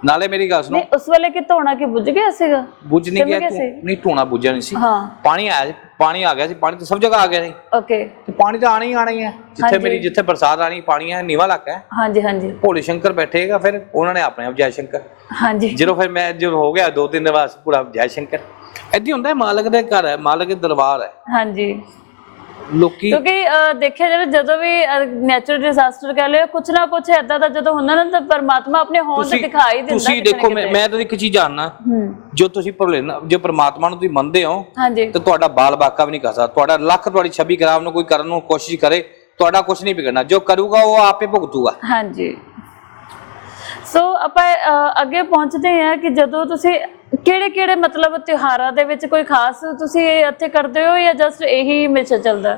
S1: ਨਾਲੇ ਮੇਰੀ ਗੱਲ ਸੁਣੋ।
S2: ਨਹੀਂ ਉਸ ਵੇਲੇ ਕਿ ਧੋਣਾ ਕਿ ਬੁੱਝ ਗਿਆ ਸੀਗਾ?
S1: ਬੁੱਝ ਨਹੀਂ ਗਿਆ
S2: ਸੀ?
S1: ਨਹੀਂ ਧੂਣਾ ਬੁੱਝਿਆ ਨਹੀਂ ਸੀ।
S2: ਹਾਂ।
S1: ਪਾਣੀ ਆਇਆ ਸੀ ਪਾਣੀ ਆ ਗਿਆ ਸੀ ਪਾਣੀ ਤਾਂ ਸਭ ਜਗ੍ਹਾ ਆ ਗਿਆ ਸੀ।
S2: ਓਕੇ
S1: ਤੇ ਪਾਣੀ ਤਾਂ ਆਣਾ ਹੀ ਆਣਾ ਹੀ ਹੈ। ਜਿੱਥੇ। ਮੇਰੀ ਜਿੱਥੇ ਬਰਸਾਤ ਆਣੀ ਪਾਣੀ ਹੈ ਨੀਵਾ ਇਲਾਕਾ ਹੈ।
S2: ਹਾਂਜੀ ਹਾਂਜੀ।
S1: ਭੋਲੇ ਸ਼ੰਕਰ ਬੈਠੇਗਾ ਫਿਰ ਉਹਨਾਂ ਨੇ ਆਪਣੇ ਆਪ ਜੈ ਸ਼ੰਕਰ।
S2: ਹਾਂਜੀ।
S1: ਜਦੋਂ ਫਿਰ ਮੈਂ ਜਦੋਂ ਹੋ ਗਿਆ ਦੋ ਤਿੰਨ ਦਿਨ ਬਾਅਦ ਪੂਰਾ ਜੈ ਸ਼ੰਕਰ। ਹੀ ਹੁੰਦਾ ਹੈ ਮਾਲਕ ਦੇ ਘਰ ਹੈ ਮਾਲਕ ਦੇ ਦਰਬਾਰ ਹੈ।
S2: ਹਾਂਜੀ।
S1: ਲੋਕੀ
S2: ਕਿਉਂਕਿ ਅਹ, ਦੇਖਿਆ ਜਾਵੇ ਜਦੋਂ ਵੀ ਨੈਚੁਰਲ ਡਿਜ਼ਾਸਟਰ ਕਹ ਲਿਓ ਕੁਛ ਨਾ ਕੁਛ ਏਦਾਂ ਦਾ ਜਦੋਂ ਹੁੰਦਾ ਨਾ ਤਾਂ ਪਰਮਾਤਮਾ ਆਪਣੇ ਹੋਂਦ ਦਿਖਾਈ ਦਿੰਦਾ
S1: ਤੁਸੀਂ
S2: ਕਿਤੇ ਨਾ
S1: ਦੇਖੋ ਮੈਂ
S2: ਕਿਤੇ।
S1: ਮੈਂ ਤਾਂ ਇੱਕ ਚੀਜ਼ ਜਾਣਨਾ।
S2: ਹੂੰ।
S1: ਜੋ ਤੁਸੀਂ ਨਾ- ਜੋ ਪ੍ਰਮਾਤਮਾ ਨੂੰ ਤੁਸੀਂ ਮੰਨਦੇ ਹੋ
S2: ਹਾਂਜੀ।
S1: ਤੇ ਤੁਹਾਡਾ ਬਾਲ ਬਾਕਾ ਵੀ ਨਹੀਂ ਕਰ ਸਕਦਾ। ਤੁਹਾਡਾ ਲੱਖ ਤੁਹਾਡੀ ਛਵੀ ਖਰਾਬ ਨੂੰ ਕੋਈ ਕਰਨ ਨੂੰ ਕੋਸ਼ਿਸ਼ ਕਰੇ ਤੁਹਾਡਾ ਕੁਝ ਨਹੀਂ ਵਿਗੜਨਾ। ਜੋ ਕਰੂਗਾ ਉਹ ਆਪੇ ਭੁਗਤੂਗਾ।
S2: ਹਾਂਜੀ। ਸੋ ਆਪਾਂ ਅਹ, ਅੱਗੇ ਪਹੁੰਚਦੇ ਹਾਂ ਕਿ ਜਦੋਂ ਤੁਸੀਂ ਕਿਹੜੇ ਕਿਹੜੇ ਮਤਲਬ ਤਿਉਹਾਰਾਂ ਦੇ ਵਿੱਚ ਕੋਈ ਖਾਸ ਤੁਸੀਂ ਇੱਥੇ ਕਰਦੇ ਹੋ ਜਾਂ ਜਸਟ ਇਹੀ ਹਮੇਸ਼ਾ ਚੱਲਦਾ?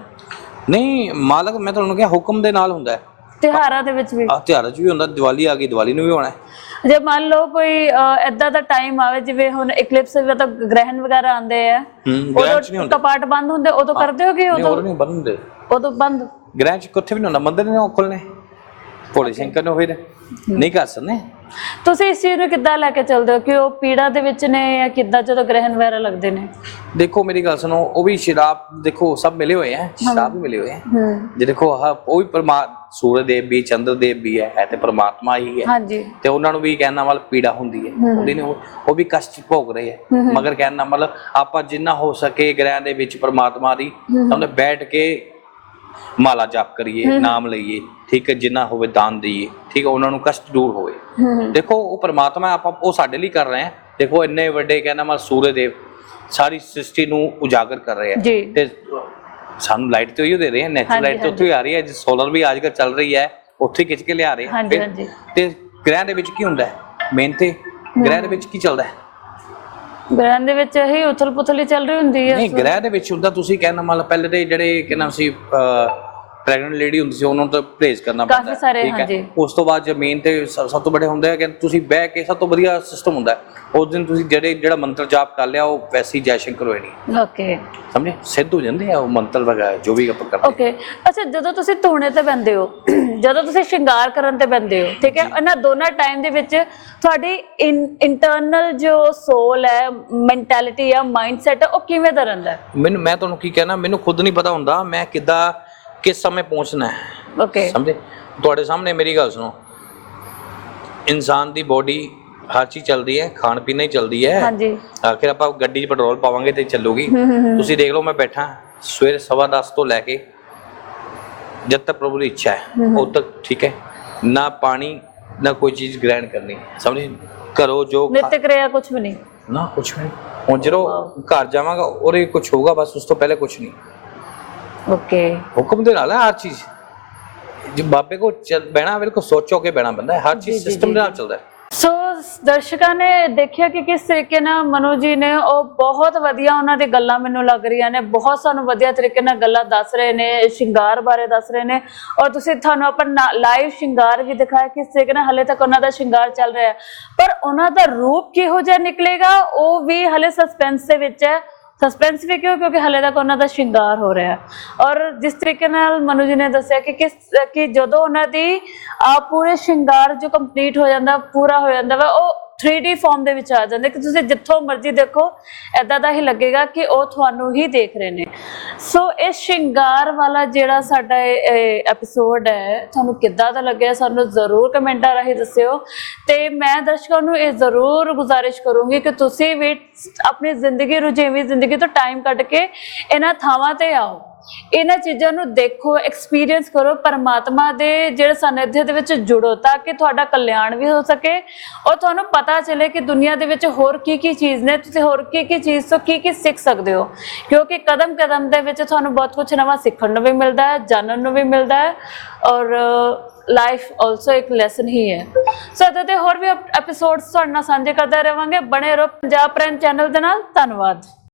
S1: ਨਹੀਂ ਮਾਲਕ ਮੈਂ ਤੁਹਾਨੂੰ ਕਿਹਾ ਹੁਕਮ ਦੇ ਨਾਲ ਹੁੰਦਾ ਹੈ।
S2: ਤਿਉਹਾਰਾਂ ਦੇ ਵਿੱਚ ਵੀ?
S1: ਆ ਤਿਉਹਾਰਾਂ 'ਚ ਵੀ ਹੁੰਦਾ ਦੀਵਾਲੀ ਆ ਗਈ ਦੀਵਾਲੀ ਨੂੰ ਵੀ ਹੋਣਾ ਹੈ।
S2: ਜੇ ਮੰਨ ਲਓ ਕੋਈ ਐਦਾਂ ਦਾ ਟਾਈਮ ਆਵੇ ਜਿਵੇਂ ਹੁਣ ਇਕਲਿਪਸ ਮਤਲਬ ਗ੍ਰਹਿਣ ਵਗੈਰਾ ਆਉਂਦੇ ਆ। ਉਦੋਂ
S1: ਹੁੰਦਾ।
S2: ਕਪਾਟ ਬੰਦ ਹੁੰਦੇ ਉਦੋਂ ਕਰਦੇ ਹੋ ਕਿ ਉਦੋਂ?
S1: ਹੋਰ ਨਹੀਂ ਬੰਨਦੇ
S2: ਉਦੋਂ ਬੰਦ?
S1: ਗ੍ਰਹਿਣ 'ਚ ਕਿੱਥੇ ਵੀ ਨਹੀਂ ਹੁੰਦਾ ਮੰਦਰ ਨੇ ਖੁੱਲਨੇ ਭੋਲੇ ਸ਼ੰਕਰ ਨੂੰ ਫਿਰ। ਨਹੀਂ ਕਰ ਸਕਦੇ।
S2: ਤੁਸੀਂ ਇਸ ਚੀਜ਼ ਨੂੰ ਕਿੱਦਾਂ ਲੈ ਕੇ ਚੱਲਦੇ ਹੋ? ਕਿ ਉਹ ਪੀੜਾ ਦੇ ਵਿੱਚ ਨੇ ਜਾਂ ਕਿੱਦਾਂ ਜਦੋਂ ਗ੍ਰਹਿਣ ਵਗੈਰਾ ਲੱਗਦੇ ਨੇ?
S1: ਦੇਖੋ ਮੇਰੀ ਗੱਲ ਸੁਣੋ ਉਹ ਵੀ ਸ਼ਰਾਬ ਦੇਖੋ ਸਭ ਮਿਲੇ ਹੋਏ ਹੈ ਸ਼ਰਾਬ ਵੀ ਮਿਲੇ ਹੋਏ ਹੂੰ। ਜੇ ਦੇਖੋ ਆਹ ਉਹ ਵੀ ਪਰਮਾ ਸੂਰਜ ਦੇਵ ਵੀ ਚੰਦਰ ਦੇਵ ਵੀ ਹੈ ਹੈ ਤੇ ਪਰਮਾਤਮਾ ਹੀ ਹੈ।
S2: ਹਾਂਜੀ।
S1: ਤੇ ਉਹਨਾਂ ਨੂੰ ਵੀ ਕਹਿਣਾ ਵਾਲ ਪੀੜਾ ਹੁੰਦੀ ਹੈ। ਉਹਦੇ ਨੇ ਉਹ ਵੀ ਕਸ਼ਟ ਭੋਗ ਰਹੇ ਹੈ। ਮਗਰ ਕਹਿਣਾ ਮਤਲਬ ਆਪਾਂ ਜਿੰਨਾ ਹੋ ਸਕੇ ਗ੍ਰਹਿ ਦੇ ਵਿੱਚ ਪਰਮਾਤਮਾ ਦੀ ਸਾਹਮਣੇ ਬੈਠ ਕੇ ਮਾਲਾ ਜਾਪ ਕਰੀਏ ਨਾਮ ਲਈਏ ਠੀਕ ਹੈ ਜਿੰਨਾ ਹੋਵੇ ਦਾਨ ਦਈਏ ਠੀਕ ਹੈ ਉਹਨਾਂ ਨੂੰ ਕਸ਼ਟ ਦੂਰ ਹੋਵੇ। ਦੇਖੋ ਉਹ ਪਰਮਾਤਮਾ ਆਪਾਂ ਉਹ ਸਾਡੇ ਲਈ ਕਰ ਰਹੇ ਹੈ। ਦੇਖੋ ਇੰਨੇ ਵੱਡੇ ਕਹਿਣਾ ਮਾ ਸੂਰਜ ਦੇਵ ਸਾਰੀ ਸ੍ਰਿਸ਼ਟੀ ਨੂੰ ਉਜਾਗਰ ਕਰ ਰਹੇ ਹੈ। ਤੇ ਸਾਨੂੰ ਲਾਈਟ ਤੇ ਉਹੀ ਦੇ ਰਹੇ ਹੈ ਨੈਚੁਰਲ ਲਾਈਟ ਤੇ ਉੱਥੇ ਹੀ ਆ ਰਹੀ ਹੈ ਜਿਸ ਸੋਲਰ ਵੀ ਅੱਜ ਕੱਲ੍ਹ ਚੱਲ ਰਹੀ ਹੈ ਉੱਥੇ ਹੀ ਖਿੱਚ ਕੇ ਲਿਆ ਰਹੇ ਹੈ।
S2: ਹਾਂਜੀ
S1: ਫਿਰ-
S2: ਹਾਂਜੀ।
S1: ਤੇ ਗ੍ਰਹਿ ਦੇ ਵਿੱਚ ਕੀ ਹੁੰਦਾ ਹੈ? ਮੇਨ ਤੇ ਗ੍ਰਹਿ ਦੇ ਵਿੱਚ ਕੀ ਚੱਲਦਾ ਹੈ?
S2: ਗ੍ਰਹਿਣ ਦੇ ਵਿੱਚ ਹੀ ਉਥਲ ਪੁਥਲ ਹੀ ਚੱਲ ਰਹੀ ਹੁੰਦੀ ਹੈ
S1: ਨਹੀਂ ਗ੍ਰਹਿ ਦੇ ਵਿੱਚ ਹੁੰਦਾ ਤੁਸੀਂ ਕਹਿਣਾ ਮਤਲਬ ਪਹਿਲੇ ਦੇ ਜਿਹੜੇ ਕਿ ਨਾਮ ਸੀ ਪ੍ਰੈਗਨੈਂਟ ਲੇਡੀ ਹੁੰਦੀ ਸੀ ਉਹਨਾਂ ਨੂੰ ਤਾਂ ਪਰਹੇਜ਼ ਕਰਨਾ
S2: ਕਾਫੀ
S1: ਪੈਂਦਾ ਹੈ,
S2: ਸਾਰੇ,
S1: ਹੈ।
S2: ਹਾਂਜੀ।
S1: ਉਸ ਤੋਂ ਬਾਅਦ ਜ਼ਮੀਨ ਤੇ ਸ- ਸਭ ਤੋਂ ਵੱਡੇ ਹੁੰਦੇ ਆ ਕਿ ਤੁਸੀਂ ਬਹਿ ਕੇ ਸਭ ਤੋਂ ਵਧੀਆ ਸਿਸਟਮ ਹੁੰਦਾ ਹੈ। ਉਸ ਦਿਨ ਤੁਸੀਂ ਜਿਹੜੇ ਜਿਹੜਾ ਮੰਤਰ ਜਾਪ ਕਰ ਲਿਆ ਉਹ ਵੈਸੀ ਜੈ ਸ਼ੰਕਰ ਹੋਏ ਨਹੀਂ
S2: ਓਕੇ
S1: ਸਮਝੇ? ਸਿੱਧ ਹੋ ਜਾਂਦੇ ਆ ਉਹ ਮੰਤਰ ਵਗੈਰਾ ਜੋ ਵੀ ਆਪਾਂ ਕਰਦੇ
S2: ਓਕੇ ਅੱਛਾ ਜਦੋਂ ਤੁਸੀਂ ਧੂਣੇ ਤੇ ਬੰਦੇ ਹੋ ਜਦੋਂ ਤੁਸੀਂ ਸ਼ਿੰਗਾਰ ਕਰਨ ਤੇ ਬੰਦੇ ਹੋ ਠੀਕ ਹੈ? ਇਹਨਾਂ ਦੋਨਾਂ ਟਾਈਮ ਦੇ ਵਿੱਚ ਤੁਹਾਡੀ ਇੰਟਰਨਲ ਜੋ ਸੋਲ ਹੈ ਮੈਂਟੈਲਿਟੀ ਹੈ ਮਾਈਂਡਸੈਟ ਹੈ ਉਹ ਕਿਵੇਂ ਦਾ ਰਹਿੰਦਾ ਹੈ?
S1: ਮੈਨੂੰ ਮੈਂ ਤੁਹਾਨੂੰ ਕੀ ਕਹਿਣਾ ਮੈਨੂੰ ਖੁਦ ਨਹੀਂ ਪਤਾ ਹੁੰਦਾ ਮੈਂ ਕਿੱਦਾਂ ਕਿਸ ਸਮੇਂ ਪਹੁੰਚਣਾ ਹੈ?
S2: ਓਕੇ
S1: ਸਮਝੇ? ਤੁਹਾਡੇ ਸਾਹਮਣੇ ਮੇਰੀ ਗੱਲ ਸੁਣੋ। ਇਨਸਾਨ ਦੀ ਬੋਡੀ ਹਰ ਚੀਜ਼ ਚੱਲਦੀ ਹੈ ਖਾਣ ਪੀਣਾ ਹੀ ਚੱਲਦੀ ਹੈ।
S2: ਹਾਂਜੀ।
S1: ਆਖਿਰ ਆਪਾਂ ਗੱਡੀ 'ਚ ਪੈਟਰੋਲ ਪਾਵਾਂਗੇ ਤੇ ਚੱਲੂਗੀ।
S2: ਹੂੰ ਹੂੰ ਹੂੰ।
S1: ਤੁਸੀਂ ਦੇਖ ਲਓ ਮੈਂ ਬੈਠਾ ਸਵੇਰੇ ਸਵਾ ਦਸ ਤੋਂ ਲੈ ਕੇ ਜਦ ਤੱਕ ਪ੍ਰਭੂ ਦੀ ਇੱਛਾ ਹੈ ਉਦ ਤੱਕ ਠੀਕ ਹੈ। ਨਾ ਪਾਣੀ ਨਾ ਕੋਈ ਚੀਜ਼ ਗ੍ਰਹਿਣ ਕਰਨੀ ਸਮਝੇ? ਘਰੋਂ ਜੋ ਖਾ-
S2: ਨਿਤ ਕਰਿਆ ਕੁਝ ਵੀ ਨਹੀਂ।
S1: ਨਾ ਕੁਛ ਨਹੀਂ। ਹੁਣ ਜਦੋਂ ਘਰ ਜਾਵਾਂਗਾ ਉਹਦੇ ਕੁਝ ਹੋਊਗਾ ਬਸ ਉਸ ਤੋਂ ਪਹਿਲੇ ਕੁਝ ਨਹੀਂ।
S2: ਓਕੇ
S1: ਹੁਕਮ ਦੇ ਨਾਲ ਹੈ ਹਰ ਚੀਜ਼। ਜੇ ਬਾਬੇ ਕੋ ਬਹਿਣਾ ਬਿਲਕੁਲ ਸੋਚੋ ਕੇ ਬਹਿਣਾ ਬੰਦਾ ਹਰ ਚੀਜ਼ ਸਿਸਟਮ ਦੇ ਨਾਲ ਚੱਲਦਾ ਹੈ।
S2: ਸੋ ਦਰਸ਼ਕਾਂ ਨੇ ਦੇਖਿਆ ਕਿ ਕਿਸ ਤਰੀਕੇ ਨਾਲ ਮਨੂ ਜੀ ਨੇ ਉਹ ਬਹੁਤ ਵਧੀਆ ਉਹਨਾਂ ਦੀ ਗੱਲਾਂ ਮੈਨੂੰ ਲੱਗ ਰਹੀਆਂ ਨੇ। ਬਹੁਤ ਸਾਨੂੰ ਵਧੀਆ ਤਰੀਕੇ ਨਾਲ ਗੱਲਾਂ ਦੱਸ ਰਹੇ ਨੇ ਸ਼ਿੰਗਾਰ ਬਾਰੇ ਦੱਸ ਰਹੇ ਨੇ। ਔਰ ਤੁਸੀਂ ਤੁਹਾਨੂੰ ਆਪਣਾ ਲਾਈਵ ਸ਼ਿੰਗਾਰ ਵੀ ਦਿਖਾਇਆ ਕਿਸ ਤਰੀਕੇ ਨਾਲ ਹਲੇ ਤੱਕ ਉਹਨਾਂ ਦਾ ਸ਼ਿੰਗਾਰ ਚੱਲ ਰਿਹਾ ਪਰ ਉਹਨਾਂ ਦਾ ਰੂਪ ਕਿਹੋ ਜਿਹਾ ਨਿਕਲੇਗਾ ਉਹ ਵੀ ਹਲੇ ਸਸਪੈਂਸ ਦੇ ਵਿੱਚ ਹੈ। ਸਸਪੈਂਸ ਵੀ ਕਿਉਂ? ਕਿਉਂਕਿ ਹਲੇ ਤੱਕ ਉਹਨਾਂ ਦਾ ਸ਼ਿੰਗਾਰ ਹੋ ਰਿਹਾ। ਔਰ ਜਿਸ ਤਰੀਕੇ ਨਾਲ ਮਨੂ ਜੀ ਨੇ ਦੱਸਿਆ ਕਿ ਕਿਸ, ਕਿ ਜਦੋਂ ਉਹਨਾਂ ਦੀ ਆ ਪੂਰੇ ਸ਼ਿੰਗਾਰ ਜੋ ਕੰਪਲੀਟ ਹੋ ਜਾਂਦਾ, ਪੂਰਾ ਹੋ ਜਾਂਦਾ ਵਾ, ਉਹ 3D ਫਾਰਮ ਦੇ ਵਿੱਚ ਆ ਜਾਂਦੇ ਕਿ ਤੁਸੀਂ ਜਿੱਥੋਂ ਮਰਜ਼ੀ ਦੇਖੋ ਐਦਾਂ ਦਾ ਹੀ ਲੱਗੇਗਾ ਕਿ ਉਹ ਤੁਹਾਨੂੰ ਹੀ ਦੇਖ ਰਹੇ ਨੇ। ਸੋ ਇਹ ਸ਼ਿੰਗਾਰ ਵਾਲਾ ਜਿਹੜਾ ਸਾਡਾ ਐਪੀਸੋਡ ਹੈ, ਤੁਹਾਨੂੰ ਕਿੱਦਾਂ ਦਾ ਲੱਗਿਆ? ਸਾਨੂੰ ਜ਼ਰੂਰ ਕਮੈਂਟਾਂ ਰਾਹੀਂ ਦੱਸਿਓ ਤੇ ਮੈਂ ਦਰਸ਼ਕਾਂ ਨੂੰ ਇਹ ਜ਼ਰੂਰ ਗੁਜ਼ਾਰਿਸ਼ ਕਰੂੰਗੀ ਕਿ ਤੁਸੀਂ ਵੀ ਆਪਣੀ ਜ਼ਿੰਦਗੀ ਰੁਝੇਵੀਂ ਜ਼ਿੰਦਗੀ ਤੋਂ ਟਾਈਮ ਕੱਢ ਕੇ ਇਹਨਾਂ ਥਾਵਾਂ ਤੇ ਆਓ। ਇਹਨਾਂ ਚੀਜ਼ਾਂ ਨੂੰ ਦੇਖੋ ਐਕਸਪੀਰੀਅੰਸ ਕਰੋ, ਪਰਮਾਤਮਾ ਦੇ ਜਿਹੜੇ ਸਾਨਿਧਿ ਦੇ ਵਿੱਚ ਜੁੜੋ ਤਾਂ ਕਿ ਤੁਹਾਡਾ ਕਲਿਆਣ ਵੀ ਹੋ ਸਕੇ ਔਰ ਤੁਹਾਨੂੰ ਪਤਾ ਚੱਲੇ ਕਿ ਦੁਨੀਆ ਦੇ ਵਿੱਚ ਹੋਰ ਕੀ ਕੀ ਚੀਜ਼ ਨੇ, ਤੁਸੀਂ ਹੋਰ ਕੀ ਕੀ ਚੀਜ਼ ਤੋਂ ਕੀ ਕੀ ਸਿੱਖ ਸਕਦੇ ਹੋ। ਕਿਉਂਕਿ ਕਦਮ ਕਦਮ ਦੇ ਵਿੱਚ ਤੁਹਾਨੂੰ ਬਹੁਤ ਕੁਝ ਨਵਾਂ ਸਿੱਖਣ ਨੂੰ ਵੀ ਮਿਲਦਾ ਹੈ, ਜਾਣਨ ਨੂੰ ਵੀ ਮਿਲਦਾ ਹੈ ਔਰ ਲਾਈਫ ਆਲਸੋ ਇੱਕ ਲੈਸਨ ਹੀ ਹੈ। ਸੋ ਇੱਦਾਂ ਦੇ ਹੋਰ ਵੀ ਐਪੀਸੋਡਸ ਤੁਹਾਡੇ ਨਾਲ ਸਾਂਝੇ ਕਰਦਾ ਰਹਾਂਗੇ ਬਣੇ ਰਹੋ ਪੰਜਾਬ ਪ੍ਰਾਈਮ ਚੈਨਲ ਦੇ ਨਾਲ। ਧੰਨਵਾਦ।